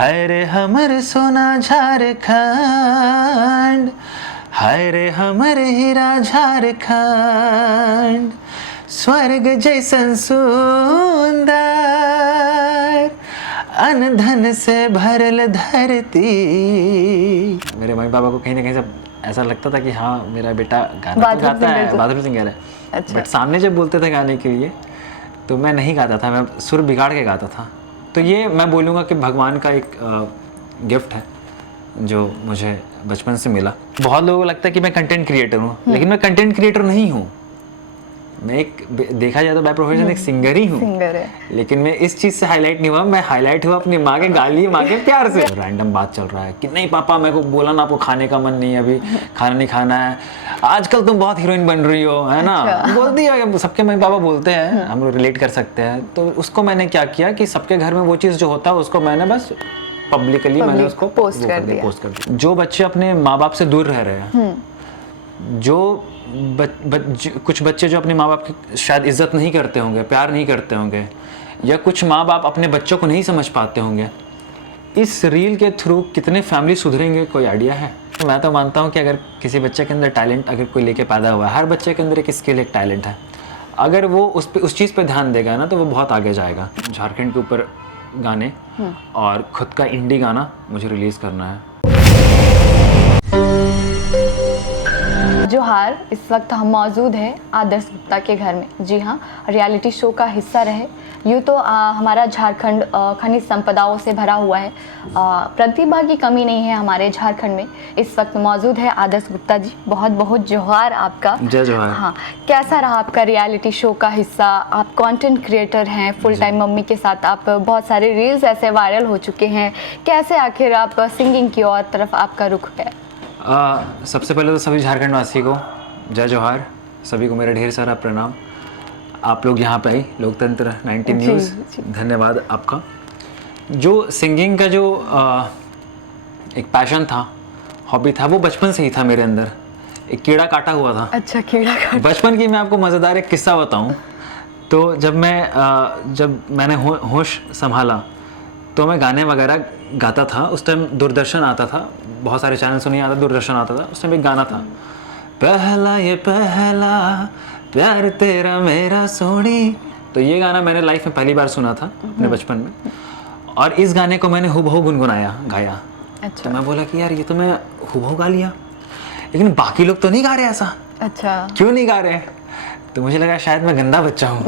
हाय रे हमर सोना झारखंड, हाय रे हमर हीरा झारखंड, स्वर्ग जैसन सुंदर, अन धन से भरल धरती। मेरे मम्मी पापा को कहीं ना कहीं से ऐसा लगता था कि हाँ मेरा बेटा गाना तो गाता है, बाथरूम सिंगर है। अच्छा। बट सामने जब बोलते थे गाने के लिए तो मैं नहीं गाता था, मैं सुर बिगाड़ के गाता था। तो ये मैं बोलूँगा कि भगवान का एक गिफ्ट है जो मुझे बचपन से मिला। बहुत लोगों को लगता है कि मैं कंटेंट क्रिएटर हूँ, लेकिन मैं कंटेंट क्रिएटर नहीं हूँ। मैं एक देखा जाए तो बाय प्रोफेशन एक सिंगर ही हूँ, सिंगर है। लेकिन मैं इस चीज़ से हाईलाइट नहीं हुआ। मैं हाईलाइट हुआ अपनी माँ के गाली, माँ के प्यार से। रैंडम बात चल रहा है कि नहीं पापा मेरे को बोला ना, आपको खाने का मन नहीं है, अभी खाना नहीं खाना है, आजकल तुम बहुत हीरोइन बन रही हो, है ना। अच्छा। बोलती है, सबके मम्मी पापा बोलते हैं, हम लोग रिलेट कर सकते हैं। तो उसको मैंने क्या किया कि सबके घर में वो चीज़ जो होता है उसको मैंने बस पब्लिकली मैंने उसको पोस्ट कर दिया। जो बच्चे अपने माँ बाप से दूर रह रहे हैं, जो कुछ बच्चे जो अपने माँ बाप की शायद इज्जत नहीं करते होंगे, प्यार नहीं करते होंगे, या कुछ माँ बाप अपने बच्चों को नहीं समझ पाते होंगे, इस रील के थ्रू कितने फैमिली सुधरेंगे, कोई आइडिया है? तो मैं तो मानता हूँ कि अगर किसी बच्चे के अंदर टैलेंट अगर कोई लेके पैदा हुआ है, हर बच्चे के अंदर एक स्किल, एक टैलेंट है, अगर वो उस चीज़ पे ध्यान देगा ना तो वो बहुत आगे जाएगा। झारखंड के ऊपर गाने और खुद का इंडी गाना मुझे रिलीज़ करना है। जोहार, इस वक्त हम मौजूद हैं आदर्श गुप्ता के घर में। जी हाँ, रियलिटी शो का हिस्सा रहे। यूँ तो हमारा झारखंड खनिज संपदाओं से भरा हुआ है, प्रतिभा की कमी नहीं है हमारे झारखंड में। इस वक्त मौजूद है आदर्श गुप्ता जी, बहुत बहुत जोहार आपका। जय जोहार। हाँ, कैसा रहा आपका रियलिटी शो का हिस्सा? आप कंटेंट क्रिएटर हैं, फुल टाइम मम्मी के साथ आप बहुत सारे रील्स ऐसे वायरल हो चुके हैं। कैसे आखिर आप सिंगिंग की और तरफ आपका रुख है? सबसे पहले तो सभी झारखंड वासी को जय जोहार, सभी को मेरा ढेर सारा प्रणाम। आप लोग यहाँ पे आई लोकतंत्र 19 न्यूज़, धन्यवाद आपका। जो सिंगिंग का जो एक पैशन था, हॉबी था, वो बचपन से ही था मेरे अंदर, एक कीड़ा काटा हुआ था। अच्छा, कीड़ा काटा। बचपन की मैं आपको मज़ेदार एक किस्सा बताऊँ तो जब मैंने होश संभाला तो मैं गाने वगैरह गाता था। उस टाइम दूरदर्शन आता था, बहुत सारे चैनल सुनिए आता, दूरदर्शन आता था। उस टाइम एक गाना था, पहला ये पहला प्यार तेरा मेरा सोनी। तो ये गाना मैंने लाइफ में पहली बार सुना था अपने बचपन में, और इस गाने को मैंने हुबहू गुनगुनाया, गाया। अच्छा। तो मैं बोला कि यार ये तो मैं हुबहू गा लिया, लेकिन बाकी लोग तो नहीं गा रहे ऐसा। अच्छा, क्यों नहीं गा रहे? तो मुझे लगा शायद मैं गंदा बच्चा हूँ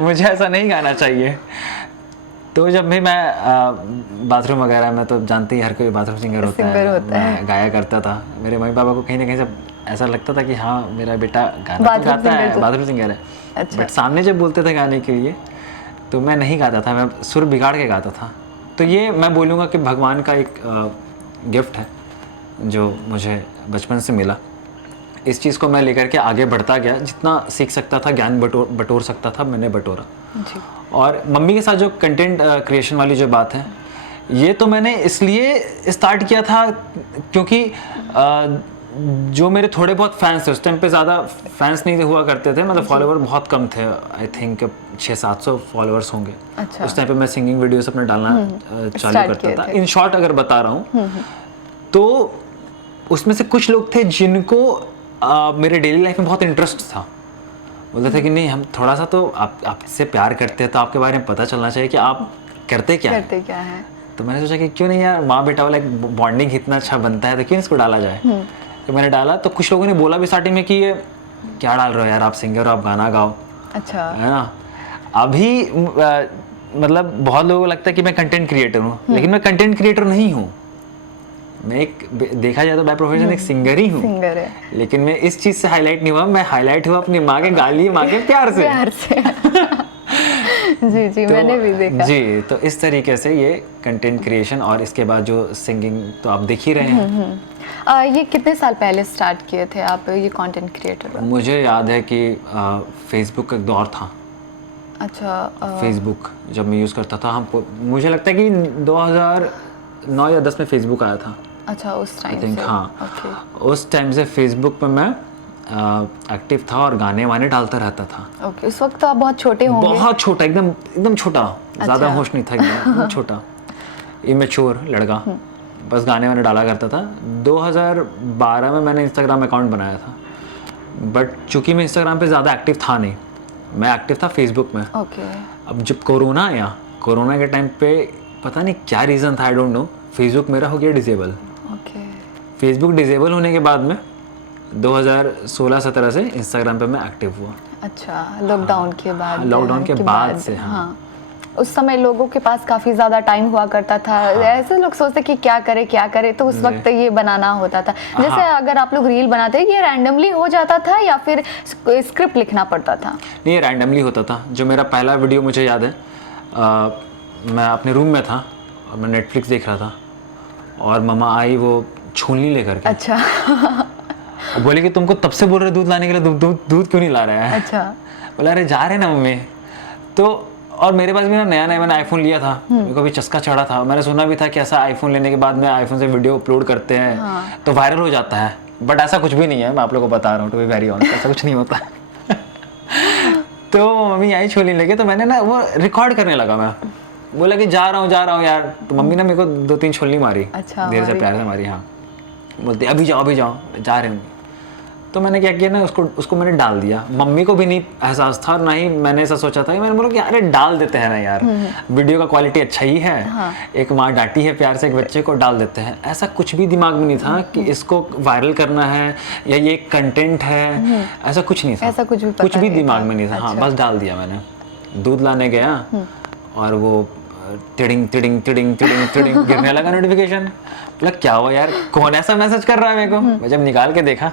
मुझे ऐसा नहीं गाना चाहिए। तो जब भी मैं बाथरूम वगैरह में, तो जानते ही हर कोई बाथरूम सिंगर होता है, मैं गाया करता था। मेरे मम्मी पापा को कहीं ना कहीं से ऐसा लगता था कि हाँ मेरा बेटा गाना तो गाता है, बाथरूम सिंगर है। अच्छा। बट सामने जब बोलते थे गाने के लिए तो मैं नहीं गाता था, मैं सुर बिगाड़ के गाता था। तो ये मैं बोलूँगा कि भगवान का एक गिफ्ट है जो मुझे बचपन से मिला। इस चीज़ को मैं लेकर के आगे बढ़ता गया, जितना सीख सकता था, ज्ञान बटोर सकता था, मैंने बटोरा जी। और मम्मी के साथ जो कंटेंट क्रिएशन वाली जो बात है, ये तो मैंने इसलिए स्टार्ट किया था क्योंकि जो मेरे थोड़े बहुत फैंस थे, उस टाइम पे ज़्यादा फैंस नहीं हुआ करते थे, मतलब फॉलोवर बहुत कम थे। आई थिंक 600-700 फॉलोअर्स होंगे। अच्छा। उस टाइम पे मैं सिंगिंग वीडियोस अपने डालना चालू करता था। इन शॉर्ट अगर बता रहा हूँ तो उसमें से कुछ लोग थे जिनको मेरे डेली लाइफ में बहुत इंटरेस्ट था। बोलते थे कि नहीं, हम थोड़ा सा तो आपसे प्यार करते हैं, तो आपके बारे में पता चलना चाहिए कि आप करते क्या है। तो मैंने सोचा कि क्यों नहीं यार, माँ बेटा वाला एक बॉन्डिंग इतना अच्छा बनता है, तो क्यों इसको डाला जाए। तो मैंने डाला, तो कुछ लोगों ने बोला भी स्टार्टिंग में कि ये क्या डाल रहे हो यार, आप सिंगर हो, आप गाना गाओ। अच्छा, है ना। अभी मतलब बहुत लोगों को लगता है कि मैं कंटेंट क्रिएटर हूँ, लेकिन मैं कंटेंट क्रिएटर नहीं हूँ। मैं एक देखा जाए तो बाय प्रोफेशन एक सिंगर ही हूँ, सिंगर है, लेकिन मैं इस चीज़ से हाईलाइट नहीं हुआ। मैं हाईलाइट हुआ अपनी माँ के गाली, माँ के प्यार से जी, तो, मैंने भी देखा जी। तो इस तरीके से ये कंटेंट क्रिएशन और इसके बाद जो सिंगिंग तो आप देख ही रहे हैं। ये कितने साल पहले स्टार्ट किए थे आप ये कंटेंट क्रिएटर? मुझे याद है कि फेसबुक का एक दौर था। अच्छा। फेसबुक जब मैं यूज़ करता था, हमको मुझे लगता है कि 2009 या 10 में फेसबुक आया था। अच्छा, उस टाइम से। हाँ, उस टाइम से फेसबुक पे मैं एक्टिव था और गाने वाने डालता रहता था। ओके, उस वक्त तो आप बहुत छोटे होंगे। बहुत छोटा, एकदम छोटा, ज़्यादा होश नहीं था, एकदम छोटा। इमेच्योर लड़का, बस गाने वाने डाला करता था। 2012 में मैंने इंस्टाग्राम अकाउंट बनाया था, बट चूंकि मैं इंस्टाग्राम पे ज़्यादा एक्टिव था नहीं, मैं एक्टिव था फेसबुक में। ओके। अब जब कोरोना आया, कोरोना के टाइम पे पता नहीं क्या रीज़न था, आई डोंट नो, फेसबुक मेरा हो गया डिसेबल। ओके। फेसबुक डिसेबल होने के बाद में 2016-17 से इंस्टाग्राम पे मैं एक्टिव हुआ। अच्छा, लॉकडाउन के बाद? लॉकडाउन के बाद से, हाँ। उस समय लोगों के पास काफ़ी ज़्यादा टाइम हुआ करता था। ऐसे लोग सोचते कि क्या करे, तो उस वक्त ये बनाना होता था। जैसे अगर आप लोग रील बनाते हैं, ये रैंडमली हो जाता था या फिर स्क्रिप्ट लिखना पड़ता था? नहीं, ये रैंडमली होता था। जो मेरा पहला वीडियो मुझे याद है, मैं अपने रूम में था और मैं नेटफ्लिक्स देख रहा था और मम्मा आई वो छूलनी लेकर के। अच्छा। और बोले कि तुमको तब से बोल रहे दूध लाने के लिए, दूध क्यों नहीं ला रहा है? अच्छा। बोला अरे जा रहे ना मम्मी। तो और मेरे पास भी ना नया मैंने आईफोन लिया था, मेरे को भी चस्का चढ़ा था। मैंने सुना भी था कि ऐसा आईफोन लेने के बाद में आईफोन से वीडियो अपलोड करते हैं तो वायरल हो जाता है, बट ऐसा कुछ भी नहीं है। मैं आप लोगों को बता रहा हूँ, टू बी वेरी ऑनेस्ट, ऐसा कुछ नहीं होता। तो मम्मी आई छोली लेके, तो मैंने ना वो रिकॉर्ड करने लगा। मैं बोला कि जा रहा हूँ यार, तो मम्मी ने मेरे को 2-3 छोलनी मारी। अच्छा, देर से प्यार से मारी। हाँ, बोलती अभी जाओ, जा रहे होंगे। तो मैंने क्या किया ना, उसको मैंने डाल दिया। मम्मी को भी नहीं एहसास था, ना ही मैंने ऐसा सोचा था। मैंने बोला कि अरे डाल देते हैं ना यार, वीडियो का क्वालिटी अच्छा ही है। हाँ। एक माँ डांटी है प्यार से एक बच्चे को, डाल देते हैं। ऐसा कुछ भी दिमाग में नहीं था कि इसको वायरल करना है या ये कंटेंट है, ऐसा कुछ नहीं था। ऐसा कुछ भी दिमाग में नहीं था। हाँ, बस डाल दिया मैंने। दूध लाने गया और वो टिडिंग गिरने लगा नोटिफिकेशन। बोला क्या हुआ यार, कौन ऐसा मैसेज कर रहा है मेरे को? मैं जब निकाल के देखा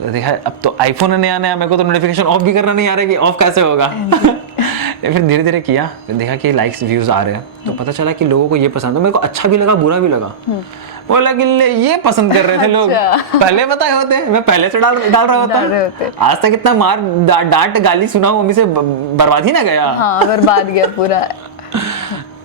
अब तो आईफोन है नया, मेरे को तो नोटिफिकेशन ऑफ भी करना नहीं आ रहा है कि ऑफ कैसे होगा। फिर धीरे धीरे किया, फिर देखा कि लाइक्स व्यूज आ रहे हैं, तो पता चला कि लोगों को ये पसंद है। मेरे को अच्छा भी लगा, बुरा भी लगा। बोला कि ये पसंद कर रहे थे लोग। पहले बताए होते, मैं पहले से डाल रहा होता। आज तक इतना मार डांट गाली सुना मम्मी से, बर्बाद ही ना गया। हाँ, बर्बाद गया पूरा।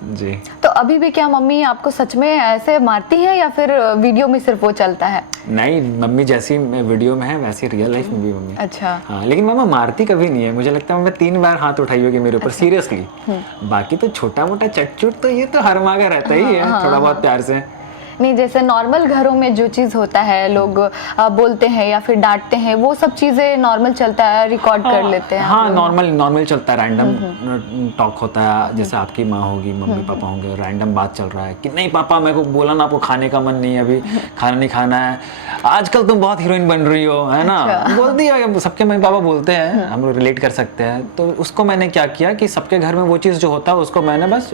जी। तो अभी भी क्या मम्मी आपको सच में ऐसे मारती हैं या फिर वीडियो में सिर्फ वो चलता है? नहीं, मम्मी जैसी वीडियो में है वैसी रियल लाइफ में भी मम्मी। अच्छा। हाँ, लेकिन मम्मा मारती कभी नहीं है। मुझे लगता है मम्मी 3 बार हाथ उठाई होगी मेरे ऊपर, सीरियसली। बाकी तो छोटा मोटा चटचुट तो ये तो हर माँ का रहता ही है, थोड़ा बहुत प्यार से। नहीं, जैसे नॉर्मल घरों में जो चीज़ होता है, लोग बोलते हैं या फिर डांटते हैं, वो सब चीज़ें नॉर्मल चलता है, रिकॉर्ड कर लेते हैं? हाँ, नॉर्मल चलता है, रैंडम टॉक होता है। जैसे आपकी माँ होगी, मम्मी पापा होंगे, रैंडम बात चल रहा है कि नहीं पापा मेरे को बोला ना, आपको खाने का मन नहीं है, अभी खाना नहीं खाना है, आजकल तुम बहुत हीरोइन बन रही हो, है ना? बोलती है, सबके मम्मी पापा बोलते हैं, हम लोग रिलेट कर सकते हैं। तो उसको मैंने क्या किया कि सबके घर में वो चीज़ जो होता है उसको मैंने बस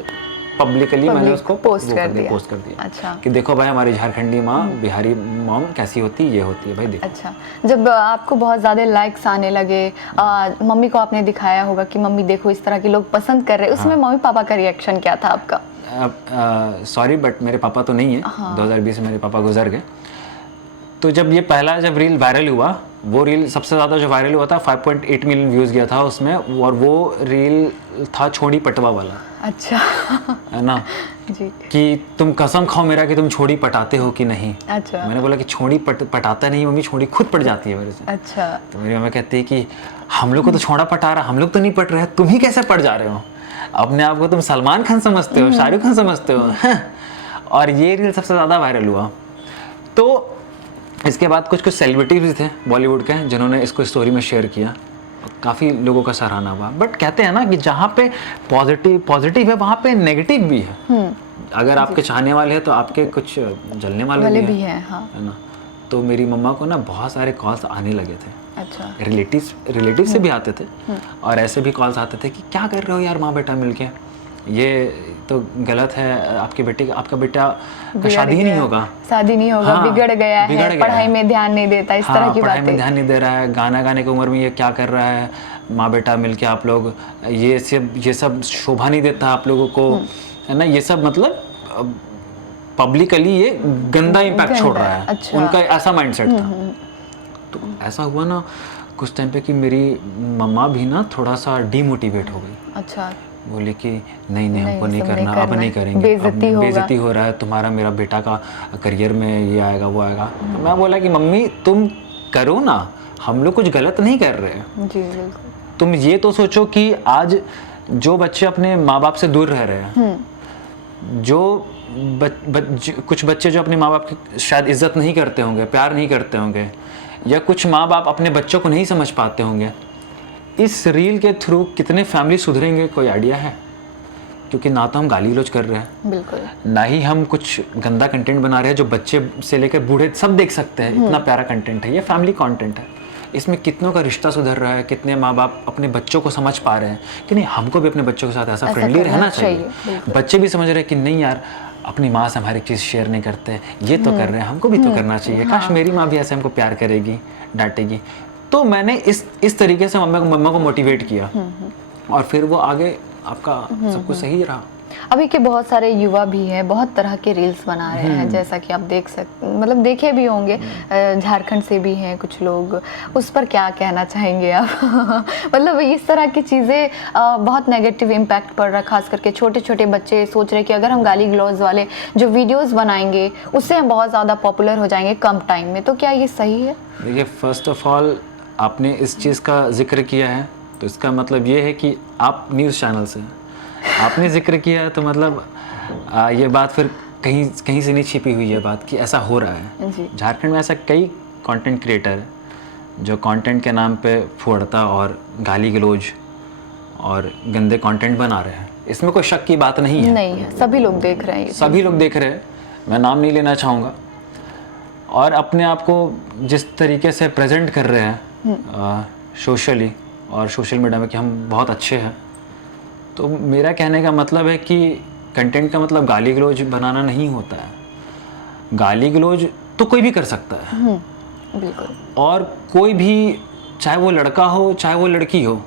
पब्लिकली मैंने उसको पोस्ट कर दिया। अच्छा। कि देखो भाई हमारी झारखंडी माँ, बिहारी मॉम कैसी होती है, ये होती है भाई, देखो। अच्छा, जब आपको बहुत ज़्यादा लाइक्स आने लगे, मम्मी को आपने दिखाया होगा कि मम्मी देखो इस तरह के लोग पसंद कर रहे हैं, उसमें मम्मी पापा का रिएक्शन क्या था आपका? सॉरी बट मेरे पापा तो नहीं है। 2020 में मेरे पापा गुजर गए। तो जब जब रील वायरल हुआ, वो रील सबसे ज़्यादा जो वायरल हुआ था 5.8 मिलियन व्यूज़ गया था उसमें, और वो रील था छोड़ी पटवा वाला। अच्छा। है ना जी। कि तुम कसम खाओ मेरा कि तुम छोड़ी पटाते हो कि नहीं। अच्छा। मैंने बोला कि छोड़ी पटाता नहीं मम्मी, छोड़ी खुद पट जाती है मेरे से। अच्छा। तो मेरी मम्मी कहती है कि हम लोग को तो छोड़ा पटा रहा, हम लोग तो नहीं पट रहे, तुम ही कैसे पट जा रहे हो? अपने आप को तुम सलमान खान समझते हो, शाहरुख खान समझते हो। और ये रील सबसे ज़्यादा वायरल हुआ। तो इसके बाद कुछ सेलिब्रिटीज भी थे बॉलीवुड के जिन्होंने इसको स्टोरी में शेयर किया, काफ़ी लोगों का सराहना हुआ। बट कहते हैं ना कि जहाँ पे पॉजिटिव है वहाँ पे नेगेटिव भी है। अगर आपके चाहने वाले हैं तो आपके कुछ जलने वाले भी हैं। हाँ। है ना? तो मेरी मम्मा को ना बहुत सारे कॉल्स आने लगे थे। अच्छा। रिलेटिव से भी आते थे और ऐसे भी कॉल्स आते थे कि क्या कर रहे हो यार माँ बेटा मिलके, ये तो गलत है, आपके बेटे का, आपका बेटा का शादी ही नहीं होगा, हाँ, बिगड़ गया है, पढ़ाई में ध्यान नहीं देता, इस तरह की बातें। पढ़ाई में ध्यान नहीं दे रहा है, गाना गाने की उम्र में ये क्या कर रहा है, माँ बेटा मिलके आप लोग ये सब शोभा नहीं देता आप लोगों को, है ना? ये सब मतलब पब्लिकली ये गंदा इम्पैक्ट छोड़ रहा है। अच्छा। उनका ऐसा माइंडसेट था। तो ऐसा हुआ ना कुछ टाइम पे कि मेरी मम्मा भी ना थोड़ा सा डीमोटिवेट हो गई। अच्छा। बोले कि नहीं हमको नहीं करना, अब नहीं करेंगे, बेइज्जती हो रहा है तुम्हारा, मेरा बेटा का करियर में ये आएगा वो आएगा। तो मैं बोला कि मम्मी तुम करो ना, हम लोग कुछ गलत नहीं कर रहे हैं। जी बिल्कुल। तुम ये तो सोचो कि आज जो बच्चे अपने माँ बाप से दूर रह रहे हैं, जो कुछ बच्चे जो अपने माँ बाप की शायद इज़्ज़त नहीं करते होंगे, प्यार नहीं करते होंगे, या कुछ माँ बाप अपने बच्चों को नहीं समझ पाते होंगे, इस रील के थ्रू कितने फैमिली सुधरेंगे, कोई आइडिया है? क्योंकि ना तो हम गाली गलौज कर रहे हैं, बिल्कुल, ना ही हम कुछ गंदा कंटेंट बना रहे हैं जो बच्चे से लेकर बूढ़े सब देख सकते हैं। इतना प्यारा कंटेंट है, ये फैमिली कंटेंट है। इसमें कितनों का रिश्ता सुधर रहा है, कितने माँ बाप अपने बच्चों को समझ पा रहे हैं कि नहीं हमको भी अपने बच्चों के साथ ऐसा फ्रेंडली करना रहना चाहिए, चाहिए। बच्चे भी समझ रहे हैं कि नहीं यार, अपनी माँ से हमारी चीज़ शेयर नहीं करते, ये तो कर रहे हैं, हमको भी तो करना चाहिए। काश मेरी माँ भी ऐसे हमको प्यार करेगी, डांटेगी। तो मैंने इस तरीके से मम्मा को मोटिवेट किया, और फिर वो आगे आपका सब कुछ सही रहा। अभी के बहुत सारे युवा भी हैं, बहुत तरह के रील्स बना रहे हैं, जैसा कि आप देख सकते, मतलब देखे भी होंगे, झारखंड से भी हैं कुछ लोग। उस पर क्या कहना चाहेंगे आप? मतलब इस तरह की चीज़ें बहुत नेगेटिव इम्पैक्ट पड़ रहा है, खास करके छोटे छोटे बच्चे सोच रहे हैं कि अगर हम गाली गलौज वाले जो वीडियोस बनाएंगे उससे हम बहुत ज़्यादा पॉपुलर हो जाएंगे कम टाइम में। तो क्या ये सही है? देखिए, फर्स्ट ऑफ ऑल आपने इस चीज़ का जिक्र किया है, तो इसका मतलब ये है कि आप न्यूज़ चैनल से आपने जिक्र किया है, तो मतलब ये बात फिर कहीं से नहीं छिपी हुई है बात कि ऐसा हो रहा है। झारखंड में ऐसा कई कंटेंट क्रिएटर है जो कंटेंट के नाम पे फुहड़ता और गाली गलौज और गंदे कंटेंट बना रहे हैं। इसमें कोई शक की बात नहीं है। नहीं है, सभी लोग देख रहे हैं, सभी लोग देख रहे हैं, मैं नाम नहीं लेना चाहूँगा। और अपने आप को जिस तरीके से प्रेजेंट कर रहे हैं सोशली और सोशल मीडिया में कि हम बहुत अच्छे हैं, तो मेरा कहने का मतलब है कि कंटेंट का मतलब गाली गलौज बनाना नहीं होता है। गाली गलौज तो कोई भी कर सकता है, बिल्कुल। और कोई भी, चाहे वो लड़का हो चाहे वो लड़की हो,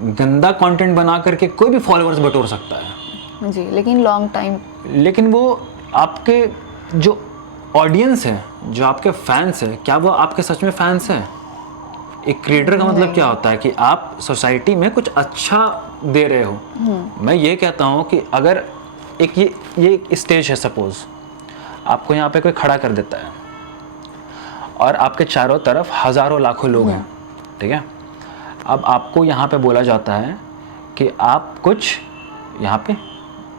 गंदा कंटेंट बना करके कोई भी फॉलोअर्स बटोर सकता है जी, लेकिन लॉन्ग टाइम, लेकिन वो आपके जो ऑडियंस है, जो आपके फैंस है, क्या वो आपके सच में फैंस हैं? एक क्रिएटर का मतलब क्या होता है कि आप सोसाइटी में कुछ अच्छा दे रहे हो। मैं ये कहता हूँ कि अगर एक ये स्टेज है, सपोज आपको यहाँ पे कोई खड़ा कर देता है और आपके चारों तरफ हज़ारों लाखों लोग हैं, ठीक है। अब आपको यहाँ पे बोला जाता है कि आप कुछ यहाँ पे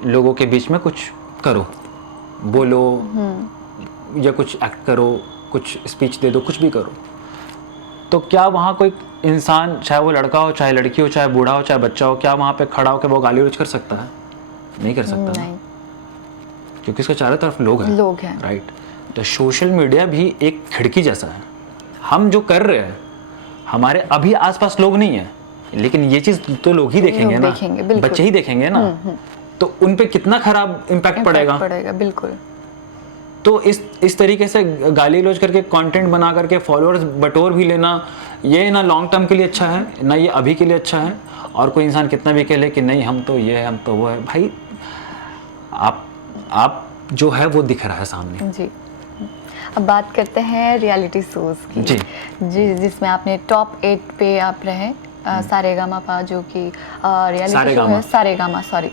लोगों के बीच में कुछ करो, बोलो, या कुछ एक्ट करो, कुछ स्पीच दे दो, कुछ भी करो। तो क्या वहाँ कोई इंसान, चाहे वो लड़का हो चाहे लड़की हो, चाहे बूढ़ा हो चाहे बच्चा हो, क्या वहाँ पे खड़ा होकर वो गाली गलौज कर सकता है? नहीं कर सकता नहीं। ना, क्योंकि इसके चारों तरफ लोग हैं, राइट। तो सोशल मीडिया भी एक खिड़की जैसा है। हम जो कर रहे हैं, हमारे अभी आसपास लोग नहीं है, लेकिन ये चीज़ तो लोग ही देखेंगे ना, बच्चे ही देखेंगे ना, तो उन पे कितना खराब इम्पैक्ट पड़ेगा। बिल्कुल। तो इस तरीके से गाली गलौज करके कंटेंट बना करके फॉलोअर्स बटोर भी लेना, ये ना लॉन्ग टर्म के लिए अच्छा है, ना ये अभी के लिए अच्छा है। और कोई इंसान कितना भी कह ले कि नहीं हम तो ये है, हम तो वो है, भाई आप जो है वो दिख रहा है सामने। जी, अब बात करते हैं रियलिटी शोज़ की। जी, जिसमें आपने टॉप 8 पे आप रहे, सारेगामापा, जो कि रियलिटी शो है, सारेगामा, सॉरी,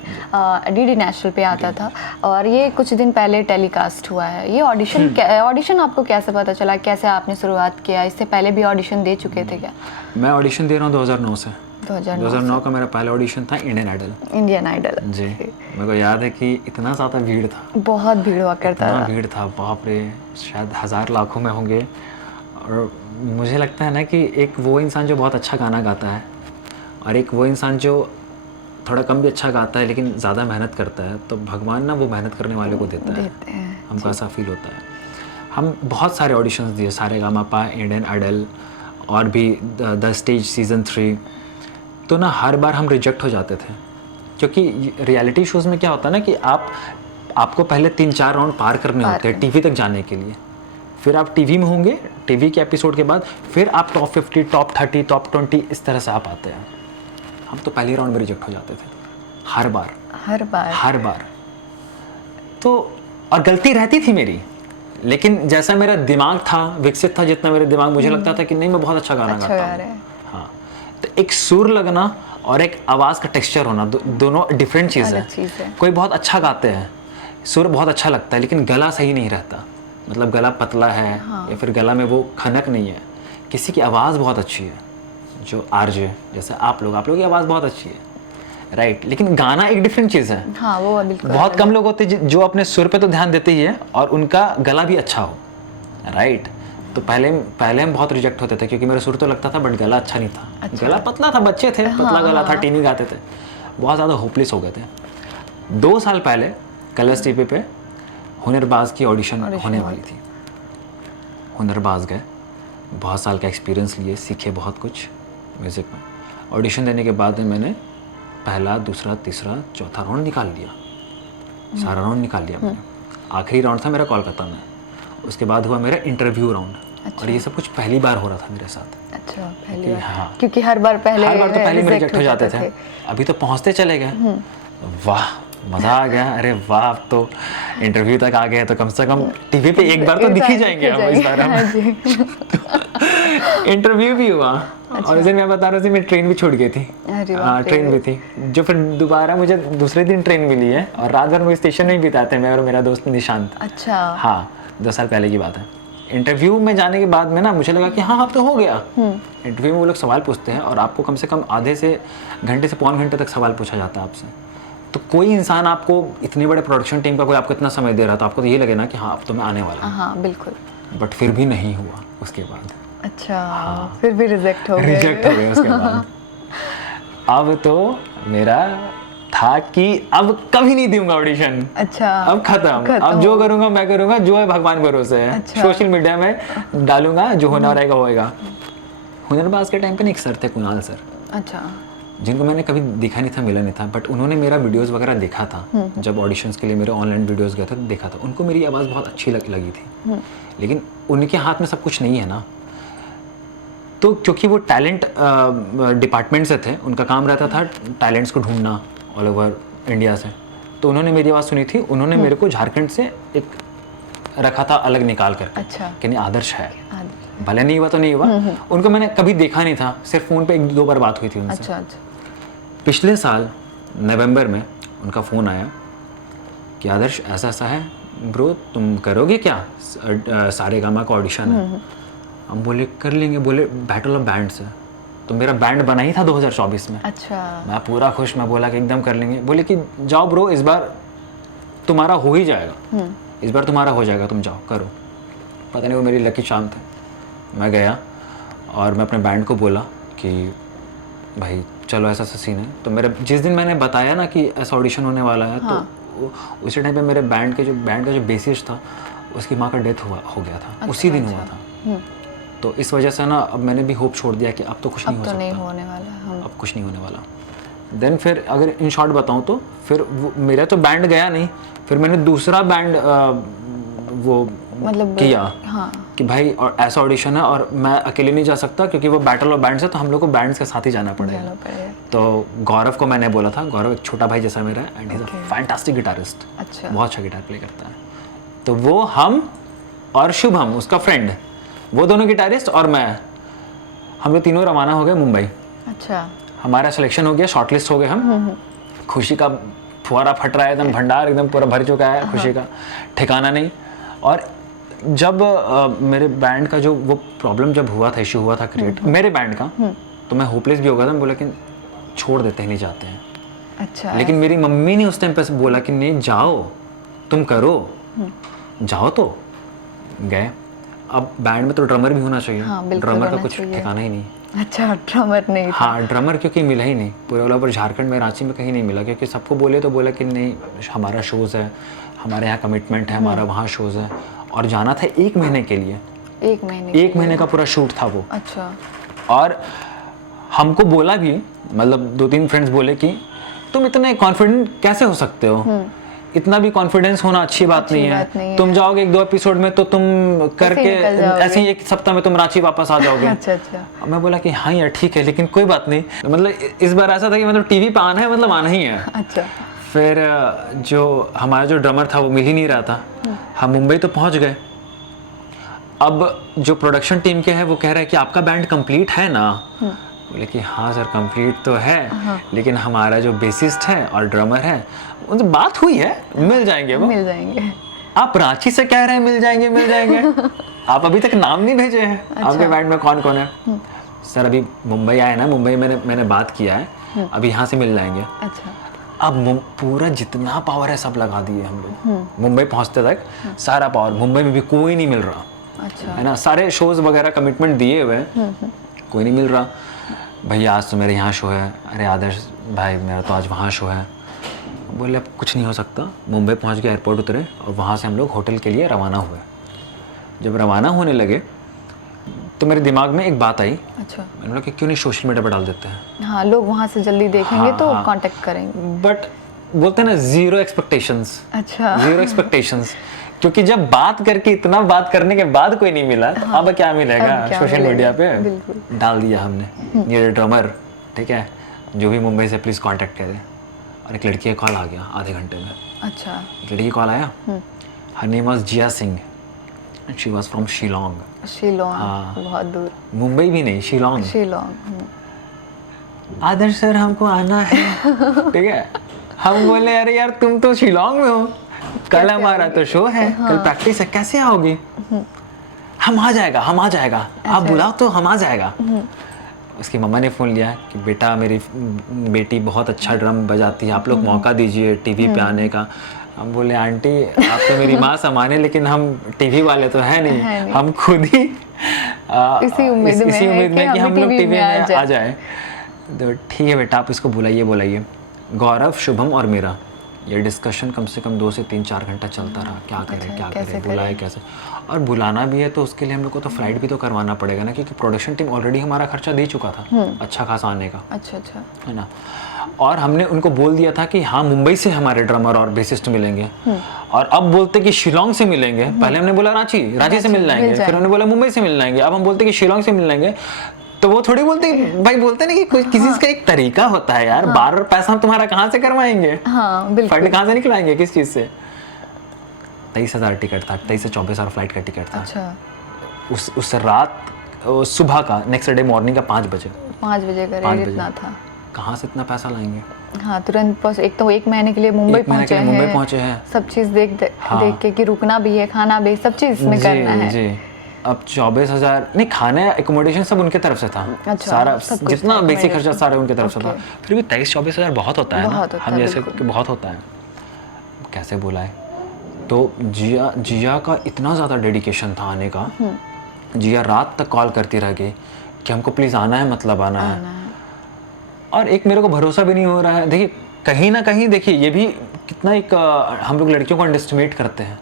डीडी नेशनल पे आता था, और ये कुछ दिन पहले टेलीकास्ट हुआ है। ये ऑडिशन आपको कैसे पता चला, कैसे आपने शुरुआत किया? इससे पहले भी ऑडिशन दे चुके थे क्या? मैं ऑडिशन दे रहा हूँ 2009 से। 2009 का मेरा पहला ऑडिशन था इंडियन आइडल। जी, मेरे को याद है कि इतना ज़्यादा भीड़ था, बहुत भीड़ हुआ करता था, भीड़ था, बाप रे, शायद हज़ार लाखों में होंगे। और मुझे लगता है ना कि एक वो इंसान जो बहुत अच्छा गाना गाता है और एक वो इंसान जो थोड़ा कम भी अच्छा गाता है लेकिन ज़्यादा मेहनत करता है, तो भगवान ना वो मेहनत करने वाले को देता है। हमको ऐसा फील होता है। हम बहुत सारे ऑडिशंस दिए, सारेगामापा, इंडियन आइडल और भी द स्टेज सीज़न 3, तो ना हर बार हम रिजेक्ट हो जाते थे। क्योंकि रियलिटी शोज़ में क्या होता है ना कि आपको पहले 3-4 राउंड पार करने होते हैं टीवी तक जाने के लिए। फिर आप टीवी में होंगे, टीवी के एपिसोड के बाद फिर आप टॉप 50, टॉप 30, टॉप 20 इस तरह से आप आते हैं। हम तो पहले राउंड में रिजेक्ट हो जाते थे, हर बार। तो और गलती रहती थी मेरी, लेकिन जैसा मेरा दिमाग था, विकसित था जितना मेरा दिमाग, मुझे लगता था कि नहीं मैं बहुत अच्छा गाना गाता हूँ। हाँ, तो एक सुर लगना और एक आवाज़ का टेक्सचर होना, दोनों डिफरेंट चीज़ है। कोई बहुत अच्छा गाते हैं, सुर बहुत अच्छा लगता है, लेकिन गला सही नहीं रहता, मतलब गला पतला है, या फिर गला में वो खनक नहीं है। किसी की आवाज़ बहुत अच्छी है, जो आरजे जैसे आप लोग की आवाज़ बहुत अच्छी है, राइट, लेकिन गाना एक डिफरेंट चीज़ है। हाँ वो बिल्कुल बहुत कम लोग होते हैं जो अपने सुर पे तो ध्यान देते ही है और उनका गला भी अच्छा हो, राइट। तो पहले हम बहुत रिजेक्ट होते थे क्योंकि मेरा सुर तो लगता था बट गला अच्छा नहीं था। अच्छा। गला पतला था, बच्चे थे, पतला गला था, टीनी गाते थे, बहुत ज़्यादा होपलेस हो गए थे। 2 साल पहले कलर्स टीवी पे हुनरबाज की ऑडिशन होने वाली थी। हुनरबाज गए, बहुत साल का एक्सपीरियंस लिए, सीखे बहुत कुछ म्यूज़िक में। ऑडिशन देने के बाद में मैंने पहला, दूसरा, तीसरा, चौथा राउंड निकाल लिया, सारा राउंड निकाल लिया मैंने। आखिरी राउंड था मेरा कोलकाता में, उसके बाद हुआ मेरा इंटरव्यू राउंड। और ये सब कुछ पहली बार हो रहा था मेरे साथ। अच्छा, पहली बार। हाँ, क्योंकि हर बार तो पहले में रिजेक्ट हो जाते थे। अभी तो पहुंचते चले गए, वाह मज़ा आ गया, अरे वाह अब तो इंटरव्यू तक आ गए तो कम से कम टीवी पे एक बार तो दिख ही जाएंगे हम इस बार। इंटरव्यू भी हुआ और उस दिन मैं बता रहा था मेरी ट्रेन भी छूट गई थी। ट्रेन भी थी जो फिर दोबारा मुझे दूसरे दिन ट्रेन मिली है और रात भर मुझे स्टेशन में ही बिताते मैं और मेरा दोस्त निशांत। अच्छा, हाँ 2 साल पहले की बात है। इंटरव्यू में जाने के बाद में ना मुझे लगा कि हाँ अब तो हो गया। इंटरव्यू में वो लोग सवाल पूछते हैं और आपको कम से कम आधे से घंटे से पौन घंटे तक सवाल पूछा जाता है आपसे। तो कोई इंसान आपको इतने बड़े प्रोडक्शन टीम का कोई आपको इतना समय दे रहा था, आपको तो ये लगे ना कि हाँ अब तो मैं आने वाला हूँ। हाँ बिल्कुल। बट फिर भी नहीं हुआ उसके बाद। अच्छा, हाँ। फिर भी रिजेक्ट हो गए उसके बाद। अब तो मेरा था कि अब कभी नहीं दूंगा ऑडिशन। अच्छा, अब खत्म। अब जो करूंगा मैं करूंगा, जो है भगवान भरोसे है। अच्छा। सोशल मीडिया में डालूंगा, जो होना रहेगा होएगा। हुनरबाज के टाइम पे एक सर थे, कुणाल सर। अच्छा, जिनको मैंने कभी देखा नहीं था, मिला नहीं था, बट उन्होंने मेरा वीडियोस वगैरह देखा था। जब ऑडिशंस के लिए मेरे ऑनलाइन वीडियोस गए थे तो देखा था। उनको मेरी आवाज़ बहुत अच्छी लगी थी, लेकिन उनके हाथ में सब कुछ नहीं है ना। तो क्योंकि वो टैलेंट डिपार्टमेंट से थे, उनका काम रहता था टैलेंट्स को ढूंढना ऑल ओवर इंडिया से। तो उन्होंने मेरी आवाज़ सुनी थी, उन्होंने मेरे को झारखंड से एक रखा था अलग निकाल कर। अच्छा, कि नहीं आदर्श है, भले नहीं हुआ तो नहीं हुआ। उनको मैंने कभी देखा नहीं था, सिर्फ फ़ोन पे 1-2 बार बात हुई थी उनसे। अच्छा, अच्छा। पिछले साल नवंबर में उनका फ़ोन आया कि आदर्श ऐसा ऐसा है ब्रो, तुम करोगे क्या, सारेगामा का ऑडिशन है। हम बोले कर लेंगे। बोले बैटल ऑफ बैंड्स है, तो मेरा बैंड बना ही था 2024 में। अच्छा, मैं पूरा खुश, मैं बोला कि एकदम कर लेंगे। बोले कि जाओ ब्रो, इस बार तुम्हारा हो ही जाएगा, इस बार तुम्हारा हो जाएगा, तुम जाओ करो। पता नहीं वो मेरी लकी शाम थे। मैं गया और मैं अपने बैंड को बोला कि भाई चलो ऐसा सा सीन है। तो मेरे जिस दिन मैंने बताया ना कि ऐसा ऑडिशन होने वाला है, हाँ। तो उसी टाइम पे मेरे बैंड का जो बेसिस्ट था उसकी माँ का डेथ हो गया था। अच्छा, उसी दिन हुआ था। तो इस वजह से ना अब मैंने भी होप छोड़ दिया कि अब तो कुछ नहीं हो सकता, नहीं होने वाला, अब कुछ नहीं होने वाला। देन फिर अगर इन शॉर्ट बताऊँ तो फिर मेरा तो बैंड गया नहीं, फिर मैंने दूसरा बैंड वो मतलब किया। हाँ। कि भाई और ऐसा ऑडिशन है और मैं अकेले नहीं जा सकता क्योंकि वो बैटल ऑफ बैंड्स है, तो हम लोग को बैंड्स के साथ ही जाना पड़ेगा। तो गौरव को मैंने बोला था, गौरव एक छोटा भाई जैसा मेरा है and he is a fantastic guitarist. अच्छा, बहुत अच्छा गिटार प्ले करता है। तो वो हम और शुभम उसका फ्रेंड, वो दोनों गिटारिस्ट और मैं, हम लोग तीनों रवाना हो गए मुंबई। अच्छा, हमारा सिलेक्शन हो गया, शॉर्टलिस्ट हो गए हम। खुशी का फुहारा फट रहा है, एकदम भंडार एकदम पूरा भर चुका है, खुशी का ठिकाना नहीं। और जब मेरे बैंड का जो वो प्रॉब्लम जब हुआ था, इशू हुआ था क्रिएट मेरे बैंड का, तो मैं होपलेस भी हो गया था। मैं बोला कि छोड़ देते हैं, नहीं जाते हैं। अच्छा, लेकिन मेरी मम्मी ने उस टाइम पे बोला कि नहीं जाओ, तुम करो, जाओ। तो गए। अब बैंड में तो ड्रमर भी होना चाहिए। हाँ, ड्रमर का कुछ ठिकाना ही नहीं। अच्छा, ड्रमर नहीं था। हाँ, ड्रमर क्योंकि मिला ही नहीं पूरे ऑल ओवर झारखंड में, रांची में कहीं नहीं मिला। क्योंकि सबको बोले तो बोला कि नहीं हमारा शोज़ है, हमारे यहाँ कमिटमेंट है, हमारा वहाँ शोज़ है। और जाना था 1 महीने के लिए, 1 महीने का पूरा शूट था वो। अच्छा, और हमको बोला भी, मतलब 2-3 फ्रेंड्स बोले कि तुम इतने कॉन्फिडेंट कैसे हो सकते हो, इतना भी कॉन्फिडेंस होना अच्छी बात नहीं है। तुम जाओगे 1-2 एपिसोड में तो तुम करके ऐसे ही 1 सप्ताह में तुम रांची वापस आ जाओगे। अच्छा। मैं बोला कि हाँ यार ठीक है, लेकिन कोई बात नहीं। मतलब इस बार ऐसा था कि मतलब टीवी पे आना है, मतलब आना ही है। अच्छा। फिर जो हमारा जो ड्रमर था वो मिल ही नहीं रहा था। हम मुंबई तो पहुंच गए। अब जो प्रोडक्शन टीम के है वो कह रहे हैं कि आपका बैंड कंप्लीट है ना। बोले कि हाँ सर कंप्लीट तो है, लेकिन हमारा जो बेसिस्ट है और ड्रमर है उनसे बात हुई है, मिल जाएंगे वो, मिल जाएंगे। आप रांची से कह रहे हैं मिल जाएंगे आप अभी तक नाम नहीं भेजे हैं। अच्छा। आपके बैंड में कौन कौन है? सर अभी मुंबई आए ना, मुंबई मैंने बात किया है, अभी यहाँ से मिल जाएंगे। अच्छा। अब पूरा जितना पावर है सब लगा दिए हम लोग। मुंबई पहुँचते तक सारा पावर, मुंबई में भी कोई नहीं मिल रहा, अच्छा। है ना, सारे शोज़ वगैरह कमिटमेंट दिए हुए, कोई नहीं मिल रहा। भैया आज तो मेरे यहाँ शो है, अरे आदर्श भाई मेरा तो आज वहाँ शो है। बोले अब कुछ नहीं हो सकता। मुंबई पहुँच के एयरपोर्ट उतरे और वहाँ से हम लोग होटल के लिए रवाना हुए। जब रवाना होने लगे तो मेरे दिमाग में एक बात आई, अच्छा। मैंने बोला कि क्यों नहीं सोशल मीडिया पर डाल देते हैं। हाँ, लोग वहाँ से जल्दी देखेंगे हाँ, तो हाँ। कांटेक्ट करेंगे। बट बोलते हैं ना, ज़ीरो एक्सपेक्टेशंस। अच्छा। ज़ीरो एक्सपेक्टेशंस, क्योंकि जब बात करके इतना बात करने के बाद कोई नहीं मिला तो अब क्या मिलेगा अब क्या सोशल मिलेगा? मीडिया पे। बिल्कुल। डाल दिया हमने, ये ड्रमर ठीक है जो भी मुंबई से प्लीज़ कांटेक्ट करें। और एक लड़की का कॉल आ गया आधे घंटे में। अच्छा। एक लड़की कॉल आया, her name was Jiya Singh and she was from Shillong. Shillong, हाँ। बहुत दूर। मुंबई भी नहीं, शिलोंग। शिलोंग। आदर्श सर हमको आना है, ठीक है। हम बोले अरे यार तुम तो शिलोंग में हो, कल हमारा तो शो है, कल प्रैक्टिस है, कैसे आओगी? हम आ जाएगा, हम आ जाएगा, आप बुलाओ तो हम आ जाएगा। उसकी मम्मा ने फ़ोन लिया कि बेटा मेरी बेटी बहुत अच्छा ड्रम बजाती है, आप लोग मौका दीजिए टीवी पे आने का। हम बोले आंटी आप तो मेरी माँ समाने, लेकिन हम टीवी वाले तो है नहीं, हम खुद ही इसी उम्मीद में कि हम लोग टीवी में आ जाए। तो ठीक है बेटा आप इसको बुलाइए। गौरव, शुभम और मेरा ये डिस्कशन कम से कम 2 से 3-4 घंटा चलता रहा, क्या करें, बुलाए कैसे। और बुलाना भी है तो उसके लिए हम लोग को तो फ्लाइट भी तो करवाना पड़ेगा ना, क्योंकि प्रोडक्शन टीम ऑलरेडी हमारा खर्चा दे चुका था अच्छा खासा आने का। अच्छा, है ना। और हमने उनको बोल दिया था कि हाँ मुंबई से हमारे ड्रमर और बेसिस्ट मिलेंगे, और अब बोलते कि शिलोंग से मिलेंगे। पहले हमने बोला रांची से मिल जाएंगे, फिर उन्होंने बोला मुंबई से मिल जाएंगे, अब हम बोलते कि शिलोंग से मिल जाएंगे। तो वो थोड़ी बोलते भाई, बोलते ना कि कोई किसी का एक तरीका होता है यार, बार पैसा हम तुम्हारा कहाँ से करवाएंगे, फंड कहाँ से निकलाएंगे, किस चीज़ से। 23,000 टिकट था, 23 से 24,000 फ्लाइट का टिकट था। अच्छा। उस रात सुबह का, नेक्स्ट डे मॉर्निंग का 5 बजे का रेट इतना था। कहाँ से इतना पैसा लाएंगे? हाँ, तुरंत बस एक तो 1 महीने के लिए मुंबई पहुंचे हैं, सब चीज़ देख के कि रुकना भी है, खाना भी, सब चीज़ में करना है। जी। अब 24,000 नहीं, खाने एकोमोडेशन सब उनके तरफ से था। अच्छा, सारा जितना बेसिक खर्चा सारा उनके तरफ से था। फिर भी 23-24,000 बहुत होता है ना, हम जैसे कि बहुत होता है, कैसे बुलाए। तो जिया का इतना ज़्यादा डेडिकेशन था आने का। जिया रात तक कॉल करती रह गई कि हमको प्लीज़ आना है, मतलब आना है। और एक मेरे को भरोसा भी नहीं हो रहा है। देखिए कहीं ना कहीं, देखिए ये भी कितना एक हम लोग लड़कियों को अंडरएस्टिमेट करते हैं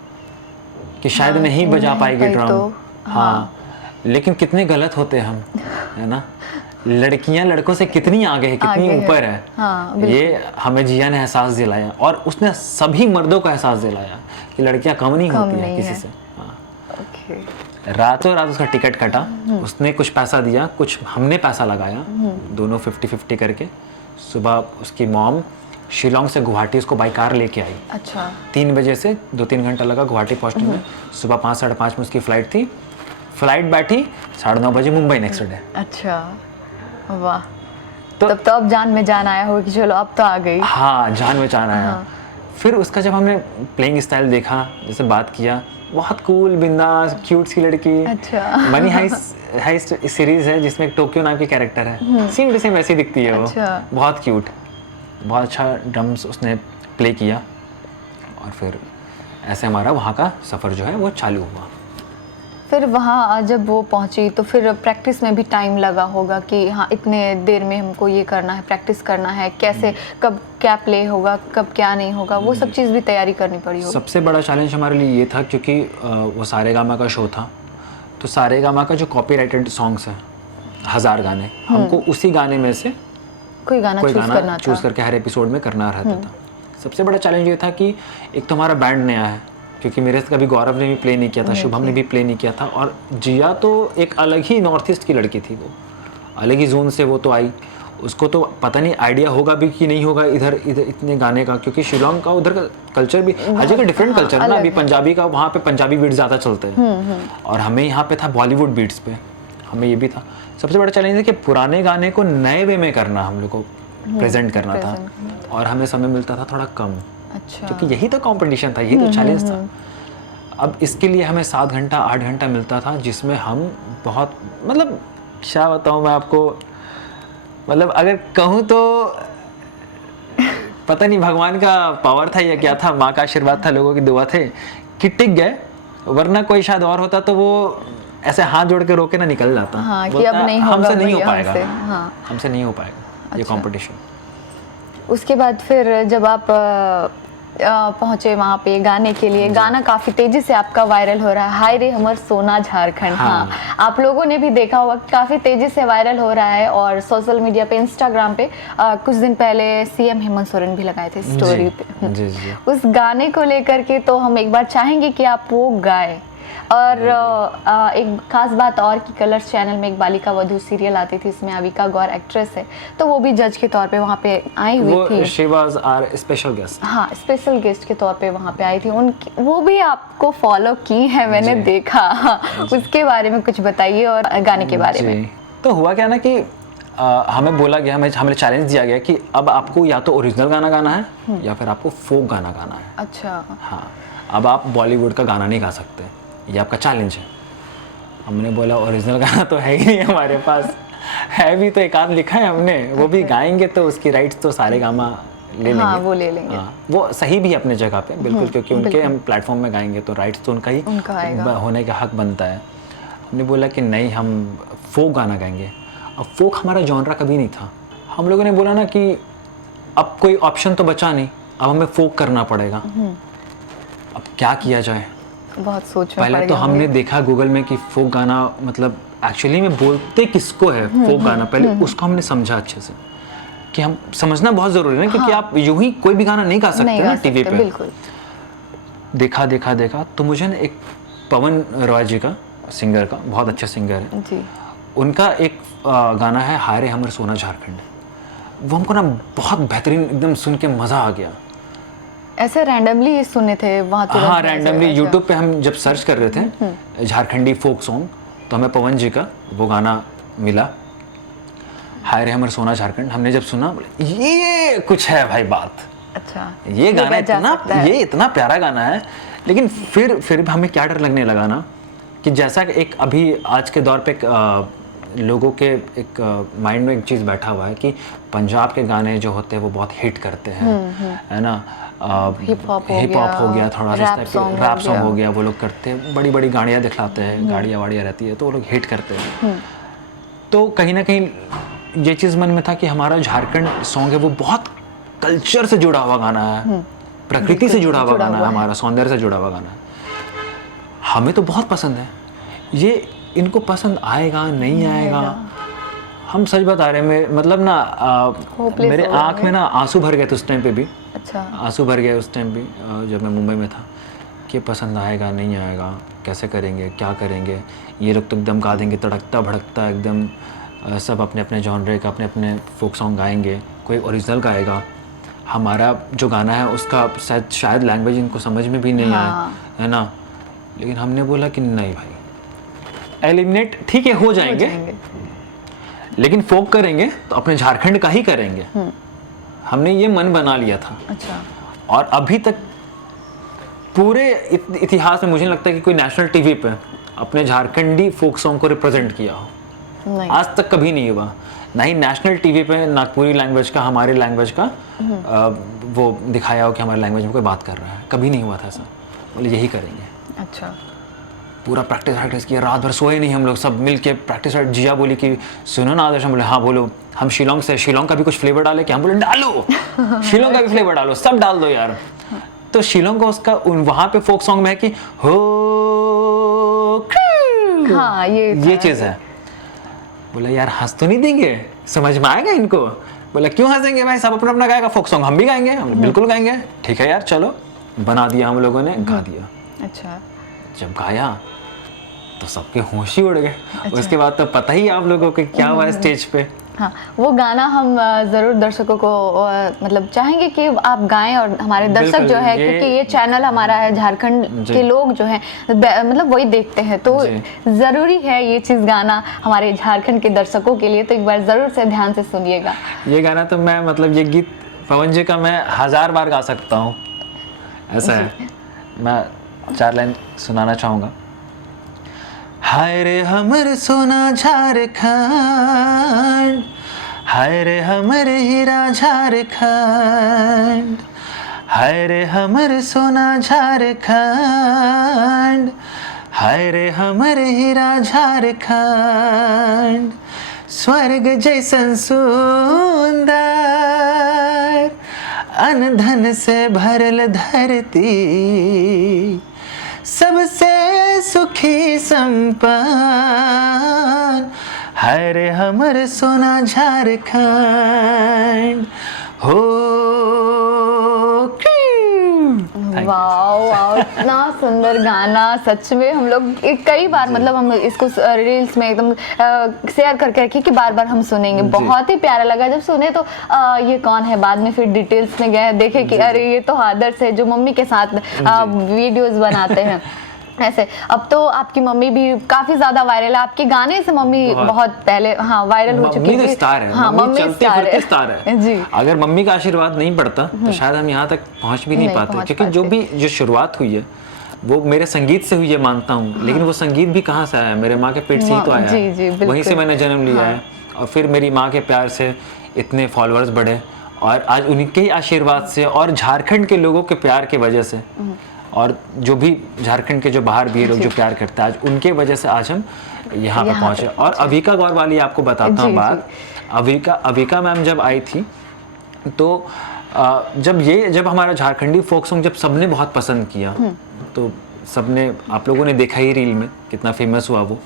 कि शायद नहीं बजा पाएगी ड्रम। हाँ, लेकिन कितने गलत होते हैं हम, है ना। लड़कियां लड़कों से कितनी आगे है, कितनी ऊपर है। हाँ, ये हमें जिया ने एहसास दिलाया, और उसने सभी मर्दों को एहसास दिलाया कि लड़कियां कम नहीं होती हैं किसी से। हाँ। रातों रात उसका टिकट कटा, उसने कुछ पैसा दिया, कुछ हमने पैसा लगाया, दोनों 50-50 करके। सुबह उसकी मॉम शिलोंग से गुवाहाटी उसको बाई कार लेके आई। अच्छा। 3 बजे से 2-3 घंटा लगा गुवाहाटी पहुंचने में। सुबह 5-5:30 में उसकी फ़्लाइट थी, फ्लाइट बैठी 9:30 बजे मुंबई नेक्स्ट डे। अच्छा, वाह। तब तो अब जान में जान आया हो कि चलो अब तो आ गई। हाँ, जान में जान आया। फिर उसका जब हमने प्लेइंग स्टाइल देखा, जैसे बात किया, बहुत कूल, बिंदास, क्यूट सी लड़की। अच्छा। मनी हाइस्ट सीरीज है जिसमें एक टोक्यो नाम की कैरेक्टर है, सेम टू सेम वैसी दिखती है वो। अच्छा। बहुत क्यूट, बहुत अच्छा ड्रम्स उसने प्ले किया। और फिर ऐसे हमारा वहाँ का सफ़र जो है वो चालू हुआ। फिर वहाँ जब वो पहुँची तो फिर प्रैक्टिस में भी टाइम लगा होगा कि हाँ इतने देर में हमको ये करना है, प्रैक्टिस करना है, कैसे कब क्या प्ले होगा, कब क्या नहीं होगा, वो सब चीज़ भी तैयारी करनी पड़ी होगी। सबसे बड़ा चैलेंज हमारे लिए ये था क्योंकि वो सारेगामा का शो था, तो सारेगामा का जो कॉपीराइटेड सॉन्ग्स हैं 1000 गाने, हमको उसी गाने में से कोई गाना चूज़ करके हर एपिसोड में करना रहता था। सबसे बड़ा चैलेंज ये था कि एक तो हमारा बैंड नया है, क्योंकि मेरे से कभी गौरव ने भी प्ले नहीं किया था, शुभम ने भी प्ले नहीं किया था, और जिया तो एक अलग ही नॉर्थ ईस्ट की लड़की थी, वो अलग ही जोन से वो तो आई, उसको तो पता नहीं आइडिया होगा भी कि नहीं होगा इधर इतने गाने का, क्योंकि शिलोंग का उधर का कल्चर भी हर जगह डिफरेंट कल्चर है ना। अभी पंजाबी का वहाँ पे पंजाबी बीट्स ज़्यादा चलते हैं, और हमें यहाँ पे था बॉलीवुड बीट्स पे, हमें ये भी था। सबसे बड़ा चैलेंज है कि पुराने गाने को नए वे में करना, हम लोग को प्रेजेंट करना था, और हमें समय मिलता था थोड़ा कम। अच्छा। क्योंकि यही तो कंपटीशन था, यही तो चैलेंज था। अब इसके लिए हमें 7 घंटा 8 घंटा मिलता था, जिसमें हम बहुत, मतलब क्या बताऊँ मैं आपको, मतलब अगर कहूँ तो पता नहीं भगवान का पावर था या क्या था, माँ का आशीर्वाद था, लोगों की दुआ थे कि टिक गए, वरना कोई शायद और होता तो वो ऐसे हाथ जोड़ के रोके ना निकल जाता। हाँ, कि बोलता, अब नहीं होगा हमसे नहीं हो भैया, पाएगा, हमसे नहीं हो पाएगा ये अच्छा। कंपटीशन। उसके बाद फिर जब आप पहुंचे वहाँ पे गाने के लिए, गाना काफी तेजी से आपका वायरल हो रहा है, हाय रे हमर सोना झारखंड। हाँ, आप लोगों ने भी देखा होगा काफी तेजी से वायरल हो रहा है, और सोशल मीडिया पे, इंस्टाग्राम पे कुछ दिन पहले सीएम हेमंत सोरेन भी लगाए थे स्टोरी पे। जी। उस गाने को लेकर के तो हम एक बार चाहेंगे कि आप वो गाए। और एक खास बात और कि कलर्स चैनल में एक बालिका वधू सीरियल आती थी, इसमें अविका गौर एक्ट्रेस है, तो वो भी जज के तौर पे वहाँ पे आई हुई थी। She was our special guest. हाँ, स्पेशल गेस्ट के तौर पे वहाँ पे आई थी। उनकी वो भी आपको फॉलो की है, मैंने देखा। उसके बारे में कुछ बताइए, और गाने के बारे में। तो हुआ क्या ना कि हमें बोला गया, हमें चैलेंज दिया गया कि अब आपको या तो ओरिजिनल गाना गाना है या फिर आपको फोक गाना गाना है। अच्छा। हाँ, अब आप बॉलीवुड का गाना नहीं गा सकते, ये आपका चैलेंज है। हमने बोला ओरिजिनल गाना तो है ही नहीं हमारे पास, है भी तो एक आध लिखा है हमने, वो भी गाएंगे तो उसकी राइट्स तो सारे गामा ले लेंगे। हाँ, वो ले लेंगे। हाँ, वो सही भी है अपने जगह पे बिल्कुल, क्योंकि उनके हम प्लेटफॉर्म में गाएंगे तो राइट्स तो उनका ही होने का हक बनता है। हमने बोला कि नहीं, हम फोक गाना गाएंगे। अब फोक हमारा जॉनरा कभी नहीं था। हम लोगों ने बोला ना कि अब कोई ऑप्शन तो बचा नहीं, अब हमें फोक करना पड़ेगा। अब क्या किया जाए, बहुत सोच में पहले तो हमने देखा गूगल में कि फोक गाना मतलब एक्चुअली में बोलते किसको है फोक गाना, पहले उसको हमने समझा अच्छे से कि हम समझना बहुत ज़रूरी है, क्योंकि आप यूं ही कोई भी गाना नहीं गा सकते ना टीवी पे। बिल्कुल। देखा तो मुझे ना एक पवन रॉय जी का, सिंगर का, बहुत अच्छा सिंगर है जी, उनका एक गाना है हाय रे हमर सोना झारखंड, वो हमको ना बहुत बेहतरीन एकदम सुन के मज़ा आ गया। ऐसे रैंडमली सुने थे वहाँ? हाँ, रैंडमली यूट्यूब पे हम जब सर्च कर रहे थे झारखंडी फोक सॉन्ग, तो हमें पवन जी का वो गाना मिला, हाय रे हमर सोना झारखंड। हमने जब सुना बोले ये कुछ है भाई बात। अच्छा, ये गाना इतना प्यारा गाना है। लेकिन फिर हमें क्या डर लगने लगा ना कि जैसा एक अभी आज के दौर पे लोगों के एक माइंड में एक चीज़ बैठा हुआ है कि पंजाब के गाने जो होते हैं वो बहुत हिट करते हैं, है ना। हिप हॉप हो गया, थोड़ा सा रैप सॉन्ग हो गया, वो लोग करते हैं, बड़ी बड़ी गाड़ियाँ दिखलाते हैं, गाड़ियाँ वाड़ियाँ रहती है तो वो लोग हिट करते हैं। तो कहीं ना कहीं ये चीज़ मन में था कि हमारा झारखंड सॉन्ग है वो बहुत कल्चर से जुड़ा हुआ गाना है, प्रकृति से जुड़ा हुआ गाना है, हमारा सौंदर्य से जुड़ा हुआ गाना है, हमें तो बहुत पसंद है। ये इनको पसंद आएगा नहीं आएगा, हम सच बता रहे हैं, मतलब ना मेरे आँख में ना आंसू भर गए थे उस टाइम पे भी। अच्छा, आंसू भर गए उस टाइम भी जब मैं मुंबई में था कि पसंद आएगा नहीं आएगा, कैसे करेंगे, क्या करेंगे। ये लोग तो एकदम गा देंगे तड़कता भड़कता एकदम, सब अपने अपने जॉनरे का अपने अपने फोक सॉन्ग गाएंगे, कोई ओरिजिनल गाएगा। हमारा जो गाना है उसका शायद लैंग्वेज इनको समझ में भी नहीं आए, है ना। लेकिन हमने बोला कि नहीं भाई, एलिमिनेट ठीक है हो जाएंगे, लेकिन फोक करेंगे तो अपने झारखंड का ही करेंगे। हमने ये मन बना लिया था। अच्छा। और अभी तक पूरे इतिहास में मुझे लगता है कि कोई नेशनल टीवी पे अपने झारखंडी फोक सॉन्ग को रिप्रेजेंट किया हो, आज तक कभी नहीं हुआ। ना ही नेशनल टीवी पे नागपुरी लैंग्वेज का, हमारे लैंग्वेज का वो दिखाया हो कि हमारे लैंग्वेज में कोई बात कर रहा है, कभी नहीं हुआ था ऐसा। बोले यही करेंगे। अच्छा। पूरा प्रैक्टिस किया, रात भर सोए नहीं हम लोग, सब मिल के प्रैक्टिस। जिया बोली कि सुनो ना आदर्श, हम बोले हाँ बोलो, हम शिलोंग से, शिलोंग का भी कुछ फ्लेवर डाले क्या? हम बोले डालो शिलोंग का भी फ्लेवर डालो, सब डाल दो यार। तो शिलोंग का उसका वहाँ पे फोक सॉन्ग में है कि हो, हाँ, ये चीज़ है। बोला यार हंस तो नहीं देंगे, समझ में आएगा इनको। बोला क्यों हंसेंगे भाई, सब अपना अपना गाएगा, फोक सॉन्ग हम भी गाएंगे। हम बिल्कुल गाएंगे, ठीक है यार चलो। बना दिया हम लोगों ने, गा दिया। अच्छा। जब गाया तो सबके होश ही उड़ गए। अच्छा। उसके बाद तो पता ही आप लोगों को क्या हुआ स्टेज पे। हाँ, वो गाना हम ज़रूर दर्शकों को मतलब चाहेंगे कि आप गाएं, और हमारे दर्शक जो है, क्योंकि ये चैनल हमारा है, झारखंड के लोग जो हैं मतलब वही देखते हैं, तो ज़रूरी है ये चीज़ गाना हमारे झारखंड के दर्शकों के लिए। तो एक बार ज़रूर से ध्यान से सुनिएगा ये गाना। तो मैं मतलब ये गीत पवन जी का मैं 1000 बार गा सकता हूँ, ऐसा है। मैं 4 लाइन सुनाना चाहूँगा। हाय रे हमर सोना झारखंड, हाय रे हमर हीरा झारखंड, हाय रे हमर सोना झारखंड, हाय रे हमर हीरा झारखंड, स्वर्ग जैसन सुंदर, अन धन से भरल धरती, सबसे सुखी संपन्न, हाय रे हमर सोना झारखंड हो। वाओ वाओ, इतना सुंदर गाना। सच में हम लोग कई बार मतलब हम इसको रील्स में एकदम शेयर करके रखी कि बार बार हम सुनेंगे। बहुत ही प्यारा लगा जब सुने तो ये कौन है। बाद में फिर डिटेल्स में गए, देखे कि अरे ये तो आदर्श है जो मम्मी के साथ वीडियोस बनाते हैं ऐसे। अब तो आपकी मम्मी भी काफी ज्यादा वायरल है, आपके गाने से मम्मी बहुत पहले वायरल हो चुकी है। स्टार है, हाँ, मम्मी स्टार है जी। अगर मम्मी का आशीर्वाद नहीं पड़ता तो शायद हम यहाँ तक पहुँच भी नहीं पाते, क्योंकि जो शुरुआत हुई है वो मेरे संगीत से हुई है, मानता हूँ। लेकिन वो संगीत भी कहाँ से आया, मेरे माँ के पेट से ही तो आया है, वहीं से मैंने जन्म लिया है। और फिर मेरी माँ के प्यार से इतने फॉलोअर्स बढ़े, और आज उनके ही आशीर्वाद से और झारखंड के लोगों के प्यार की वजह से, और जो भी झारखंड के जो बाहर भी लोग जो प्यार करते हैं, आज उनके वजह से आज हम यहाँ पे पहुँचे। और अविका गौर वाली आपको बताता हूँ बात। अविका मैम जब आई थी तो जब हमारा झारखंडी फोक सॉन्ग जब सबने बहुत पसंद किया, तो सबने, आप लोगों ने देखा ही रील में कितना फेमस हुआ वो।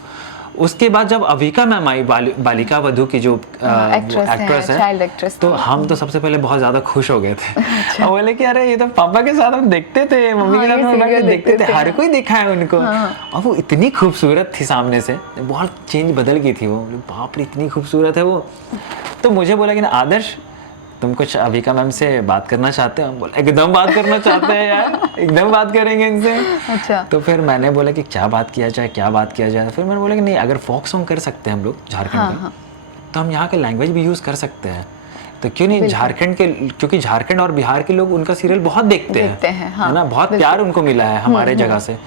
उसके बाद जब अविका मैम आई, बालिका वधू की जो एक्ट्रेस है, चाइल्ड एक्ट्रेस, तो हम तो सबसे पहले बहुत ज्यादा खुश हो गए थे। और बोले कि अरे ये तो पापा के साथ हम देखते थे, मम्मी के साथ हम देखते थे, हर कोई देखा है उनको। और वो इतनी खूबसूरत थी सामने से, बहुत चेंज बदल गई थी वो, बाप रे इतनी खूबसूरत है वो। तो मुझे बोला कि ना आदर्श तुम कुछ अविका मैम से बात करना चाहते हो? हम बोले एकदम बात करना चाहते हैं यार, एकदम बात करेंगे इनसे। अच्छा। तो फिर मैंने बोला कि क्या बात किया जाए, क्या बात किया जाए। फिर मैंने बोला कि नहीं, अगर फोक सॉन्ग कर सकते हैं हम लोग झारखंड में, तो हम यहाँ के लैंग्वेज भी यूज़ कर सकते हैं। तो क्यों नहीं झारखंड के, क्योंकि झारखंड और बिहार के लोग उनका सीरियल बहुत देखते हैं, है ना, बहुत प्यार उनको मिला है हमारे जगह से।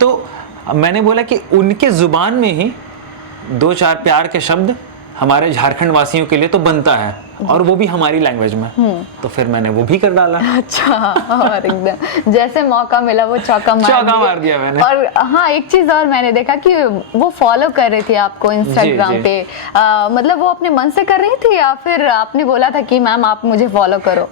तो मैंने बोला कि उनके जुबान में ही 2-4 प्यार के शब्द हमारे झारखंड वासियों के लिए तो बनता है, और वो भी हमारी लैंग्वेज में। तो फिर मैंने वो भी कर डाला। अच्छा। और एकदम जैसे मौका मिला वो चौका मार दिया मैंने। और हाँ, एक चीज और मैंने देखा कि वो फॉलो कर रही थी आपको इंस्टाग्राम पे। मतलब वो अपने मन से कर रही थी या फिर आपने बोला था कि मैम आप मुझे फॉलो करो?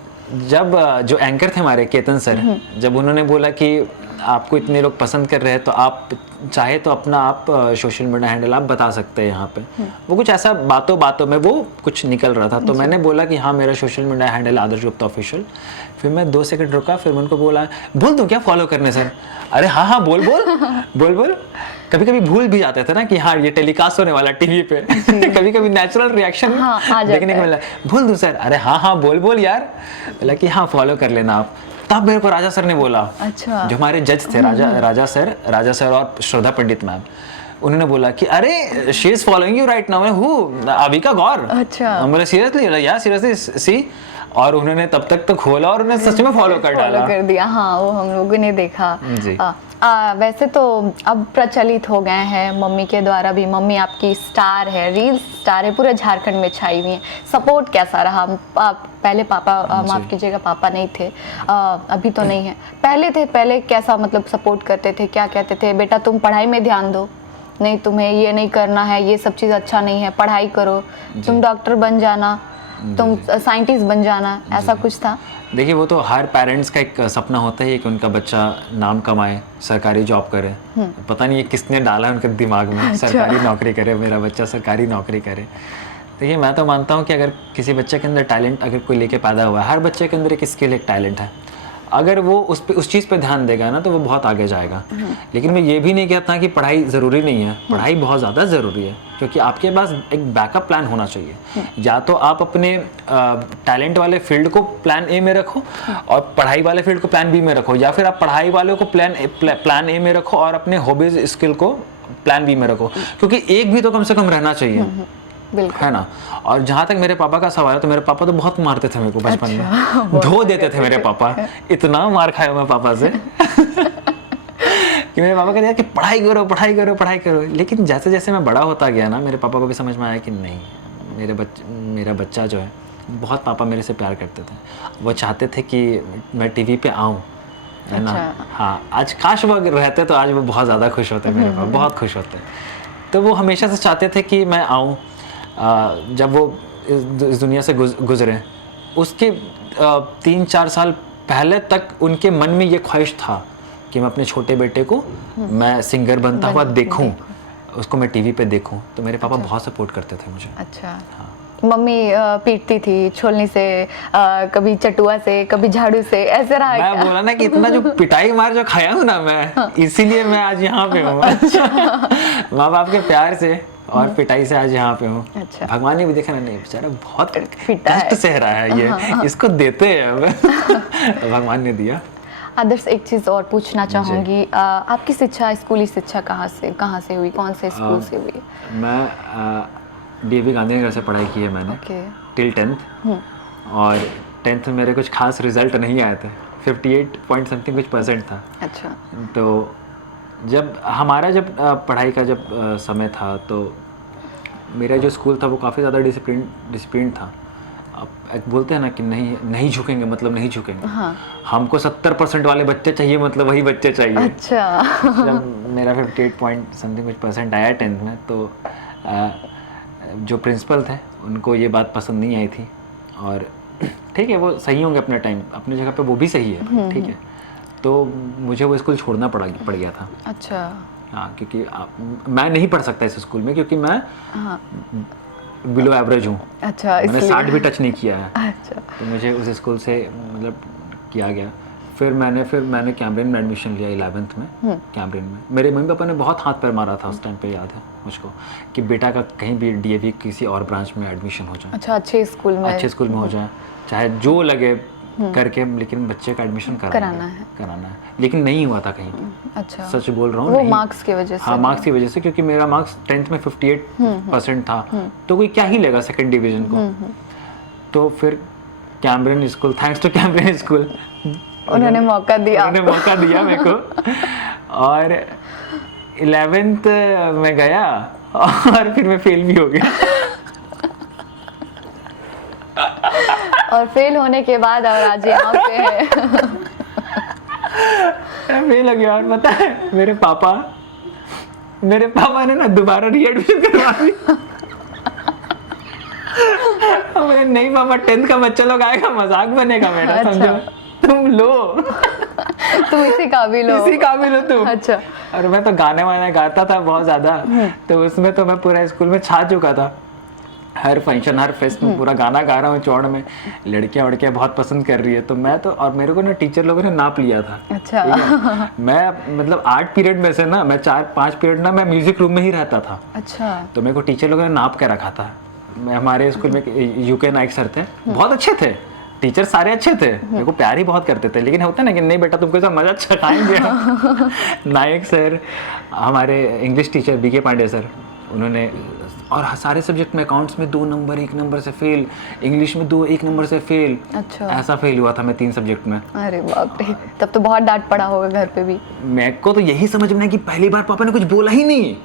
जब जो एंकर थे हमारे केतन सर, जब उन्होंने बोला कि आपको इतने लोग पसंद कर रहे हैं तो आप चाहे तो अपना आप सोशल मीडिया हैंडल आप बता सकते हैं यहाँ पे। वो कुछ ऐसा बातों में वो कुछ निकल रहा था, तो मैंने बोला कि हाँ मेरा सोशल मीडिया हैंडल आदर्श गुप्ता ऑफिशियल। फिर मैं 2 सेकंड रुका, फिर मैं उनको बोला बोल दूँ क्या फॉलो करने सर? अरे हाँ बोल कभी कभी भूल भी जाते थे ना कि हाँ ये टेलीकास्ट होने वाला टीवी पे। कभी कभी नेचुरल रिएक्शन देखने को मिला, भूल दूँ सर? अरे हाँ बोल यार। बोला कि हाँ फॉलो कर लेना आप। तब मेरे को राजा सर ने बोला, अच्छा। जो हमारे जज थे राजा सर और श्रद्धा पंडित मैम, उन्होंने बोला कि अरे she is following you right now. Who? Avika Gaur. अच्छा। हम बोले सीरियसली? या सीरियसली सी। और उन्होंने तब तक तो खोला और उन्होंने सच में फॉलो कर दिया। हाँ, वो हम लोगों ने देखा जी। वैसे तो अब प्रचलित हो गए हैं मम्मी के द्वारा भी। मम्मी आपकी स्टार है, रील स्टार है, पूरे झारखंड में छाई हुई है। सपोर्ट कैसा रहा? पहले पापा, माफ कीजिएगा, पापा नहीं थे, अभी तो नहीं है, पहले थे। पहले कैसा मतलब सपोर्ट करते थे? क्या कहते थे? बेटा तुम पढ़ाई में ध्यान दो, नहीं तुम्हें ये नहीं करना है, ये सब चीज़ अच्छा नहीं है, पढ़ाई करो, तुम डॉक्टर बन जाना, तुम साइंटिस्ट बन जाना, ऐसा कुछ था? देखिए वो तो हर पेरेंट्स का एक सपना होता है कि उनका बच्चा नाम कमाए, सरकारी जॉब करे। पता नहीं ये किसने डाला उनके दिमाग में। अच्छा। सरकारी नौकरी करे, मेरा बच्चा सरकारी नौकरी करे। देखिए मैं तो मानता हूँ कि अगर किसी बच्चे के अंदर टैलेंट अगर कोई लेके पैदा हुआ है, हर बच्चे के अंदर एक स्किल, एक टैलेंट है, अगर वो उस चीज़ पे ध्यान देगा ना तो वो बहुत आगे जाएगा। लेकिन मैं ये भी नहीं कहता कि पढ़ाई ज़रूरी नहीं है, पढ़ाई बहुत ज़्यादा ज़रूरी है, क्योंकि आपके पास एक बैकअप प्लान होना चाहिए। या तो आप अपने टैलेंट वाले फील्ड को प्लान ए में रखो और पढ़ाई वाले फील्ड को प्लान बी में रखो, या फिर आप पढ़ाई वाले को प्लान ए में रखो और अपने हॉबीज स्किल को प्लान बी में रखो, क्योंकि एक भी तो कम से कम रहना चाहिए, है ना। और जहाँ तक मेरे पापा का सवाल है, तो मेरे पापा तो बहुत मारते थे मेरे को बचपन में, धो देते थे मेरे पापा, इतना मार खाया मैं पापा से कि मेरे पापा कहते हैं कि पढ़ाई करो। लेकिन जैसे जैसे मैं बड़ा होता गया ना, मेरे पापा को भी समझ में आया कि नहीं, मेरा बच्चा जो है बहुत पापा मेरे से प्यार करते थे। वो चाहते थे कि मैं टीवी पे आऊँ, है ना। अच्छा। हाँ, आज काश वो अगर रहते तो आज वो बहुत ज़्यादा खुश होते मेरे पापा, बहुत खुश होते। तो वो हमेशा से चाहते थे कि मैं आऊँ। जब वो इस दुनिया से गुजरे उसके 3-4 साल पहले तक उनके मन में ये ख्वाहिश था कि मैं अपने छोटे बेटे को मैं सिंगर बनता हुआ देखूं, उसको मैं टीवी पे देखूं। तो मेरे पापा बहुत सपोर्ट करते थे मुझे। अच्छा। मम्मी पीटती थी छोलनी से, कभी चटुआ से, कभी झाड़ू से, ऐसे रहा है मैं क्या? बोला ना कि इतना जो पिटाई मार जो खाया हूँ ना मैं, इसीलिए मैं आज यहाँ पे हूँ। माँ बाप के प्यार से और पिटाई से आज यहाँ पे हूँ। अच्छा। भगवान ने भी देखा ना, नहीं बेचारा बहुत पिटा है। कष्ट सह रहा है ये, इसको देते हैं अब। तो भगवान ने दिया। आदर्श, एक चीज़ और पूछना चाहूँगी, आपकी शिक्षा, स्कूली शिक्षा कहाँ से हुई, कौन से स्कूल से हुई? मैं डीएवी गांधीनगर से पढ़ाई की है मैंने, ओके। Till 10th। और 10th में मेरे कुछ खास रिजल्ट नहीं आए थे, 58 पॉइंट समथिंग कुछ परसेंट था। अच्छा। तो जब पढ़ाई का समय था, तो मेरा जो स्कूल था वो काफ़ी ज़्यादा डिसिप्लिन था। अब एक बोलते हैं ना कि नहीं झुकेंगे मतलब नहीं झुकेंगे। हाँ। हमको 70% वाले बच्चे चाहिए, मतलब वही बच्चे चाहिए। अच्छा। जब मेरा 58 पॉइंट समथिंग कुछ परसेंट आया 10th में, तो जो प्रिंसिपल थे उनको ये बात पसंद नहीं आई थी। और ठीक है, वो सही होंगे अपने टाइम, अपनी जगह पे वो भी सही है, ठीक है। तो मुझे वो स्कूल छोड़ना पड़ गया था। अच्छा। हाँ, क्योंकि मैं नहीं पढ़ सकता इस स्कूल में, क्योंकि मैं हाँ। बिलो एवरेज हूँ। अच्छा, मैंने इसलिए। 60 भी टच नहीं किया है। अच्छा। तो मुझे उस स्कूल से मतलब किया गया। फिर मैंने कैम्ब्रियन में एडमिशन लिया 11th में। कैम्ब्रियन में मेरे मम्मी पापा ने बहुत हाथ पैर मारा था उस टाइम पे, याद है मुझको, कि बेटा का कहीं भी डीएवी किसी और ब्रांच में एडमिशन हो जाए, अच्छा, अच्छे स्कूल में हो जाए, चाहे जो लगे करके, लेकिन बच्चे का एडमिशन कराना है। लेकिन नहीं हुआ था कहीं पे। अच्छा। सच बोल रहा हूँ। वो नहीं। मार्क्स की वजह से? हाँ, मार्क्स की वजह से, क्योंकि मेरा मार्क्स 10th में 58% था, तो कोई क्या ही लेगा सेकंड डिवीजन को। तो फिर Cambrian school, thanks to Cambrian school, उन्होंने मौका दिया मेरे को। और 11th में गया और फिर मैं फेल भी हो गया। और फेल होने के बाद और आज यहाँ पे है। फेल हो गया। और पता है मेरे पापा ने ना दोबारा रीएडमिशन करवा दी। मेरे नहीं पापा, 10th का बच्चा लोग आएगा, मजाक बनेगा मेरा। अच्छा। समझो, तुम लो, तुम इसी काबिल हो तुम। अच्छा। और मैं तो गाने वाने गाता था बहुत ज्यादा, तो उसमें तो मैं पूरा स्कूल में छा चुका था। हर फंक्शन, हर फेस्ट में पूरा गाना गा रहा हूँ चौड़ में, लड़कियां बहुत पसंद कर रही है। तो मैं तो, और मेरे को ना टीचर लोगों ने नाप लिया था। अच्छा। मैं मतलब 8 पीरियड में से ना मैं 4-5 पीरियड ना मैं म्यूजिक रूम में ही रहता था। अच्छा। तो मेरे को टीचर लोगों ने नाप के रखा था। हमारे स्कूल में यूके नाइक सर थे, बहुत अच्छे थे टीचर, सारे अच्छे थे, मेरे को प्यार ही बहुत करते थे। लेकिन होता ना कि नहीं बेटा तुमको सब मजा चखाएंगे। नायक सर, हमारे English teacher BK Pandey sir, उन्होंने, और सारे सब्जेक्ट में, अकाउंट्स में 2 नंबर 1 नंबर से फेल, इंग्लिश में 2 1 नंबर से फेल। अच्छा। ऐसा फेल हुआ था मैं 3 सब्जेक्ट में। अरे बाप रे, तब तो बहुत डांट पड़ा होगा घर पे भी। मेरे को तो यही समझ में आया कि पहली बार पापा ने कुछ बोला ही नहीं।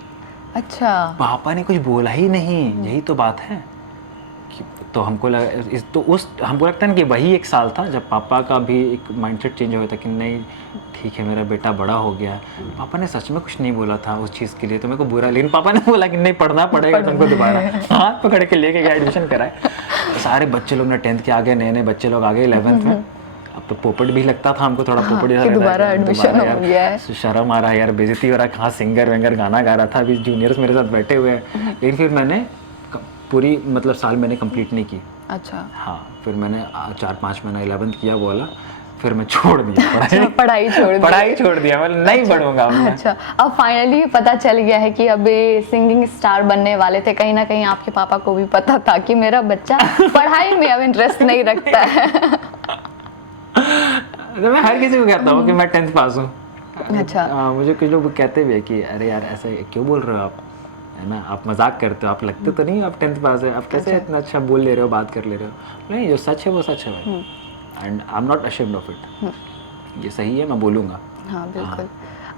अच्छा। पापा ने कुछ बोला ही नहीं, यही तो बात है। तो हमको लगता है ना कि वही एक साल था जब पापा का भी एक माइंडसेट चेंज हो गया था कि नहीं ठीक है मेरा बेटा बड़ा हो गया। पापा ने सच में कुछ नहीं बोला था उस चीज़ के लिए, तो मेरे को बुरा, लेकिन पापा ने बोला कि नहीं पढ़ना पड़ेगा तुमको दोबारा। हाथ पकड़ के लेके गया, एडमिशन कराए। सारे बच्चे लोग ना 10th के आ गए, नए बच्चे लोग आ गए 11th में। अब तो पोपट भी लगता था हमको, थोड़ा पोपट जैसा दोबारा एडमिशन हो गया है। शर्म आ रहा है यार, बेइज्जती हो रहा है, कहाँ सिंगर वेंगर गाना गा रहा था, अभी जूनियर्स मेरे साथ बैठे हुए हैं। लेकिन फिर मैंने पूरी मतलब साल मैंने कंप्लीट नहीं की। अच्छा। हाँ, फिर मैंने 4-5 महीना 11th किया वो वाला, फिर मैं छोड़ दिया पढ़ाई छोड़ दिया, मैं नहीं पढ़ूंगा। अच्छा, अब फाइनली पता चल गया है कि अब सिंगिंग स्टार बनने वाले थे। कहीं ना कहीं आपके पापा को भी पता था कि मेरा बच्चा पढ़ाई में अब इंटरेस्ट नहीं रखता है। तो मैं हर किसी को कहता हूँ कि मैं 10th पास हूँ। अच्छा। मुझे कुछ लोग कहते भी है कि अरे यार ऐसे क्यों बोल रहे हो आप, है ना, आप मजाक करते हो, आप लगते तो नहीं आप 10th पास है, आप कैसे इतना अच्छा बोल ले रहे हो, बात कर ले रहे हो। नहीं, जो सच है वो सच है भाई, and I am not ashamed of it. ये सही है, मैं बोलूँगा। हाँ बिल्कुल।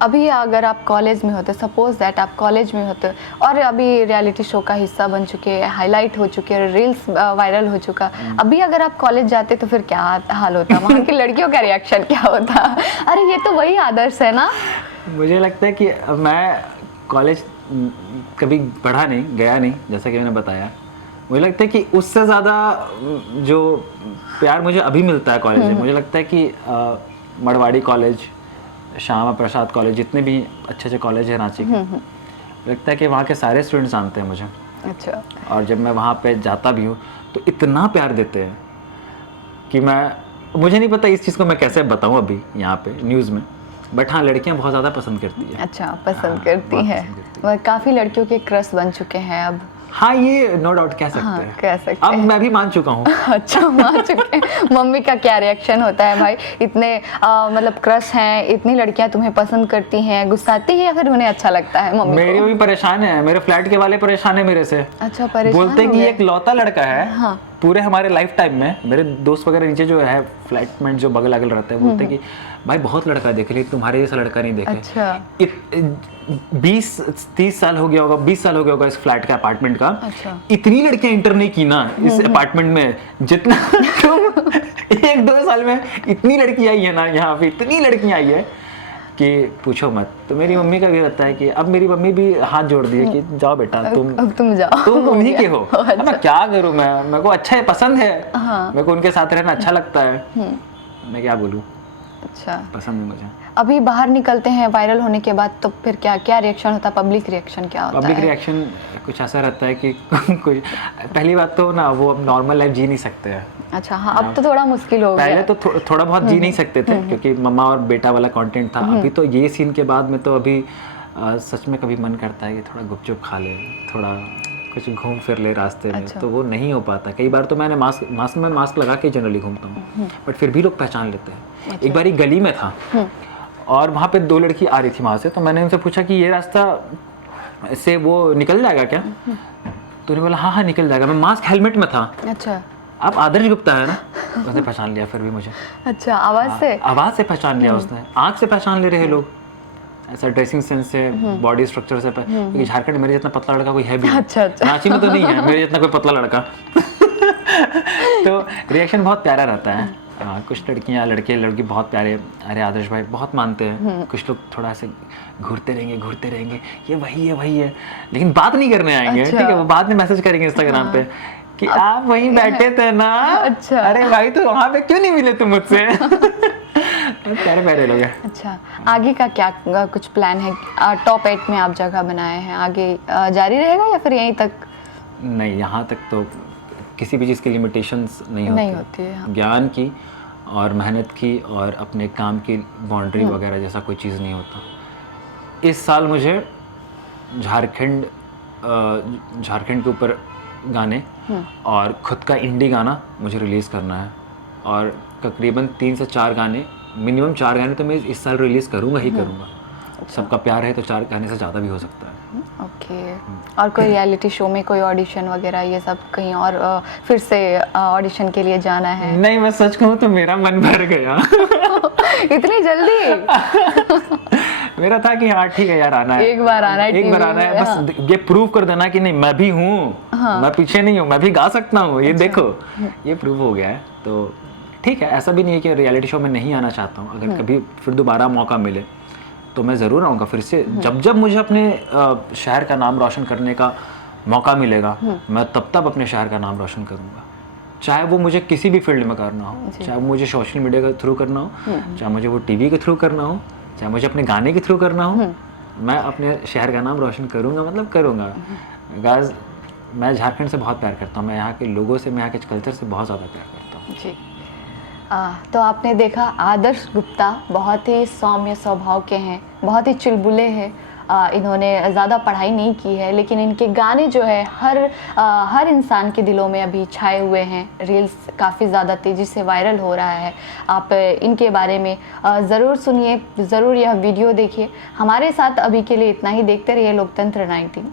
अभी अगर आप कॉलेज में होते, सपोज दैट आप कॉलेज में होते और अभी रियलिटी शो का हिस्सा बन चुके हैं, हाईलाइट हो चुके हैं, रील्स वायरल हो चुका, अभी अगर आप कॉलेज जाते तो फिर क्या हाल होता, वहाँ की लड़कियों का रिएक्शन क्या होता? अरे ये तो वही आदर्श है ना। मुझे लगता है कि मैं कॉलेज कभी पढ़ा नहीं, गया नहीं, जैसा कि मैंने बताया। मुझे लगता है कि उससे ज़्यादा जो प्यार मुझे अभी मिलता है कॉलेज में, मुझे लगता है कि मड़वाड़ी कॉलेज, श्यामा प्रसाद कॉलेज, जितने भी अच्छे अच्छे कॉलेज हैं रांची के, लगता है कि वहाँ के सारे स्टूडेंट्स जानते हैं मुझे। अच्छा। और जब मैं वहाँ पे जाता भी हूँ तो इतना प्यार देते हैं कि मुझे नहीं पता इस चीज़ को मैं कैसे बताऊँ अभी यहाँ पे न्यूज़ में, बट हाँ लड़कियाँ बहुत ज़्यादा पसंद करती हैं। अच्छा, पसंद हाँ, करती बहुत हैं। पसंद करती हैं। काफ़ी लड़कियों के क्रश बन चुके हैं अब। हाँ, ये नो डाउट कह सकते हाँ, हैं। कह सकते अब हैं। मैं भी मान चुका हूँ। अच्छा, मान चुके हैं। मम्मी का क्या रिएक्शन होता है भाई? इतने मतलब क्रश हैं, इतनी लड़कियां तुम्हें पसंद करती हैं, गुस्साती हैं या फिर उन्हें अच्छा लगता है मम्मी मेरी को? भी परेशान है, मेरे फ्लैट के वाले परेशान है मेरे से। अच्छा, परेशान बोलते हो कि गए? एक लौता लड़का है हाँ। पूरे हमारे लाइफ टाइम में। मेरे दोस्त वगैरह नीचे जो है फ्लैटमेट जो बगल अगल रहते हैं, बोलते कि भाई बहुत लड़का देखे लेकिन तुम्हारे जैसा लड़का नहीं देखे। अच्छा। 20-30 साल हो गया होगा, 20 साल हो गया होगा इस फ्लैट का, अपार्टमेंट का। अच्छा। इतनी लड़कियां इंटर नहीं की ना इस अपार्टमेंट में जितना तुम 1-2 साल में इतनी लड़की आई है ना यहाँ पे, इतनी लड़कियां आई है कि पूछो मत। तो मेरी मम्मी का भी रहता है कि अब मेरी मम्मी भी हाथ जोड़ दी है कि जाओ बेटा अब तुम जाओ, तुम उन्हीं के हो। अच्छा। अब मैं क्या करूँ, मेरे को अच्छा है, पसंद है, हाँ। मेरे को उनके साथ रहना अच्छा लगता है, मैं क्या बोलूँ, अच्छा। पसंद है मुझे। अभी बाहर निकलते हैं वायरल होने के बाद तो फिर क्या क्या रिएक्शन होता है? पब्लिक रिएक्शन क्या होता पब्लिक है? रिएक्शन कुछ ऐसा रहता है कि कुछ, पहली बात तो ना वो अब नॉर्मल लाइफ जी नहीं सकते हैं। अच्छा, हाँ, अब तो थोड़ा मुश्किल हो गया। पहले तो थोड़ा बहुत जी नहीं सकते थे क्योंकि मम्मा और बेटा वाला कंटेंट था। अभी तो ये सीन के बाद में तो अभी सच में कभी मन करता है कि थोड़ा गुपचुप खा ले, थोड़ा कुछ घूम फिर ले रास्ते में। अच्छा। तो वो नहीं हो पाता। कई बार तो मैंने मास्क लगा के जनरली घूमता हूँ, बट फिर भी लोग पहचान लेते हैं। एक बार गली में था और वहाँ पे 2 लड़की आ रही थी वहाँ से, तो मैंने उनसे पूछा कि ये रास्ता से वो निकल जाएगा क्या? तो उन्होंने बोला हाँ निकल जाएगा। मैं मास्क हेलमेट में था। अच्छा। आप आदर्श गुप्ता है ना? उसने पहचान लिया फिर भी मुझे। अच्छा, आवाज से? आवाज से पहचान लिया उसने, आंख से पहचान ले रहे हैं लोग, ऐसा ड्रेसिंग सेंस से, बॉडी स्ट्रक्चर से। क्योंकि झारखंड में मेरे जितना पतला लड़का कोई है भी नहीं। अच्छा। रांची में तो नहीं है मेरे जितना कोई पतला लड़का। तो रिएक्शन बहुत प्यारा रहता है। कुछ लड़कियां लड़की बहुत प्यारे, अरे आदर्श भाई बहुत मानते हैं। कुछ लोग थोड़ा ऐसे घूरते रहेंगे, ये वही है, लेकिन बात नहीं करने आएंगे। अच्छा। ठीक है, वो बाद में मैसेज करेंगे इंस्टाग्राम पे कि आप वहीं बैठे थे ना। अच्छा। अरे भाई तो वहाँ पे क्यों नहीं मिले तुम मुझसे? प्यारे लोग हैं। अच्छा, आगे का क्या कुछ प्लान है? टॉप 8 में आप जगह बनाए हैं, आगे जारी रहेगा या फिर यहीं तक? नहीं, यहाँ तक तो किसी भी चीज़ की लिमिटेशंस नहीं होती है। हाँ। ज्ञान की और मेहनत की और अपने काम की बाउंड्री वगैरह जैसा कोई चीज़ नहीं होता। इस साल मुझे झारखंड के ऊपर गाने और खुद का इंडी गाना मुझे रिलीज़ करना है, और तकरीबन 3 से 4 गाने, मिनिमम 4 गाने तो मैं इस साल रिलीज़ करूँगा ही करूँगा। सबका प्यार है तो 4 गाने से ज़्यादा भी हो सकता है। ओके। और कोई रियलिटी शो में कोई ऑडिशन वगैरह ये सब कहीं और फिर से ऑडिशन के लिए जाना है? नहीं, मैं सच कहूँ तो मेरा मन भर गया। इतनी जल्दी? मेरा था कि हाँ ठीक है यार, आना है, एक बार आना है, एक बार आना है, बस ये प्रूव कर देना कि नहीं मैं भी हूँ, मैं पीछे नहीं हूँ, मैं भी गा सकता हूँ, ये देखो, ये प्रूव हो गया है। तो ठीक है, ऐसा भी नहीं है कि रियलिटी शो में नहीं आना चाहता हूँ। अगर कभी फिर दोबारा मौका मिले तो मैं ज़रूर आऊँगा फिर से। जब मुझे अपने शहर का नाम रोशन करने का मौका मिलेगा, मैं तब अपने शहर का नाम रोशन करूँगा। चाहे वो मुझे किसी भी फील्ड में करना हो, चाहे वो मुझे सोशल मीडिया के थ्रू करना हो, चाहे मुझे वो टीवी के थ्रू करना हो, चाहे मुझे अपने गाने के थ्रू करना हो, मैं अपने शहर का नाम रोशन करूँगा, मतलब करूँगा। गाइस, मैं झारखंड से बहुत प्यार करता हूँ, मैं यहाँ के लोगों से, मैं यहाँ के कल्चर से बहुत ज़्यादा प्यार करता हूँ। जी। तो आपने देखा आदर्श गुप्ता बहुत ही सौम्य स्वभाव के हैं, बहुत ही चुलबुले हैं। इन्होंने ज़्यादा पढ़ाई नहीं की है, लेकिन इनके गाने जो है हर इंसान के दिलों में अभी छाए हुए हैं। रील्स काफ़ी ज़्यादा तेज़ी से वायरल हो रहा है। आप इनके बारे में ज़रूर सुनिए, ज़रूर यह वीडियो देखिए। हमारे साथ अभी के लिए इतना ही। देखते रहिए लोकतंत्र 19।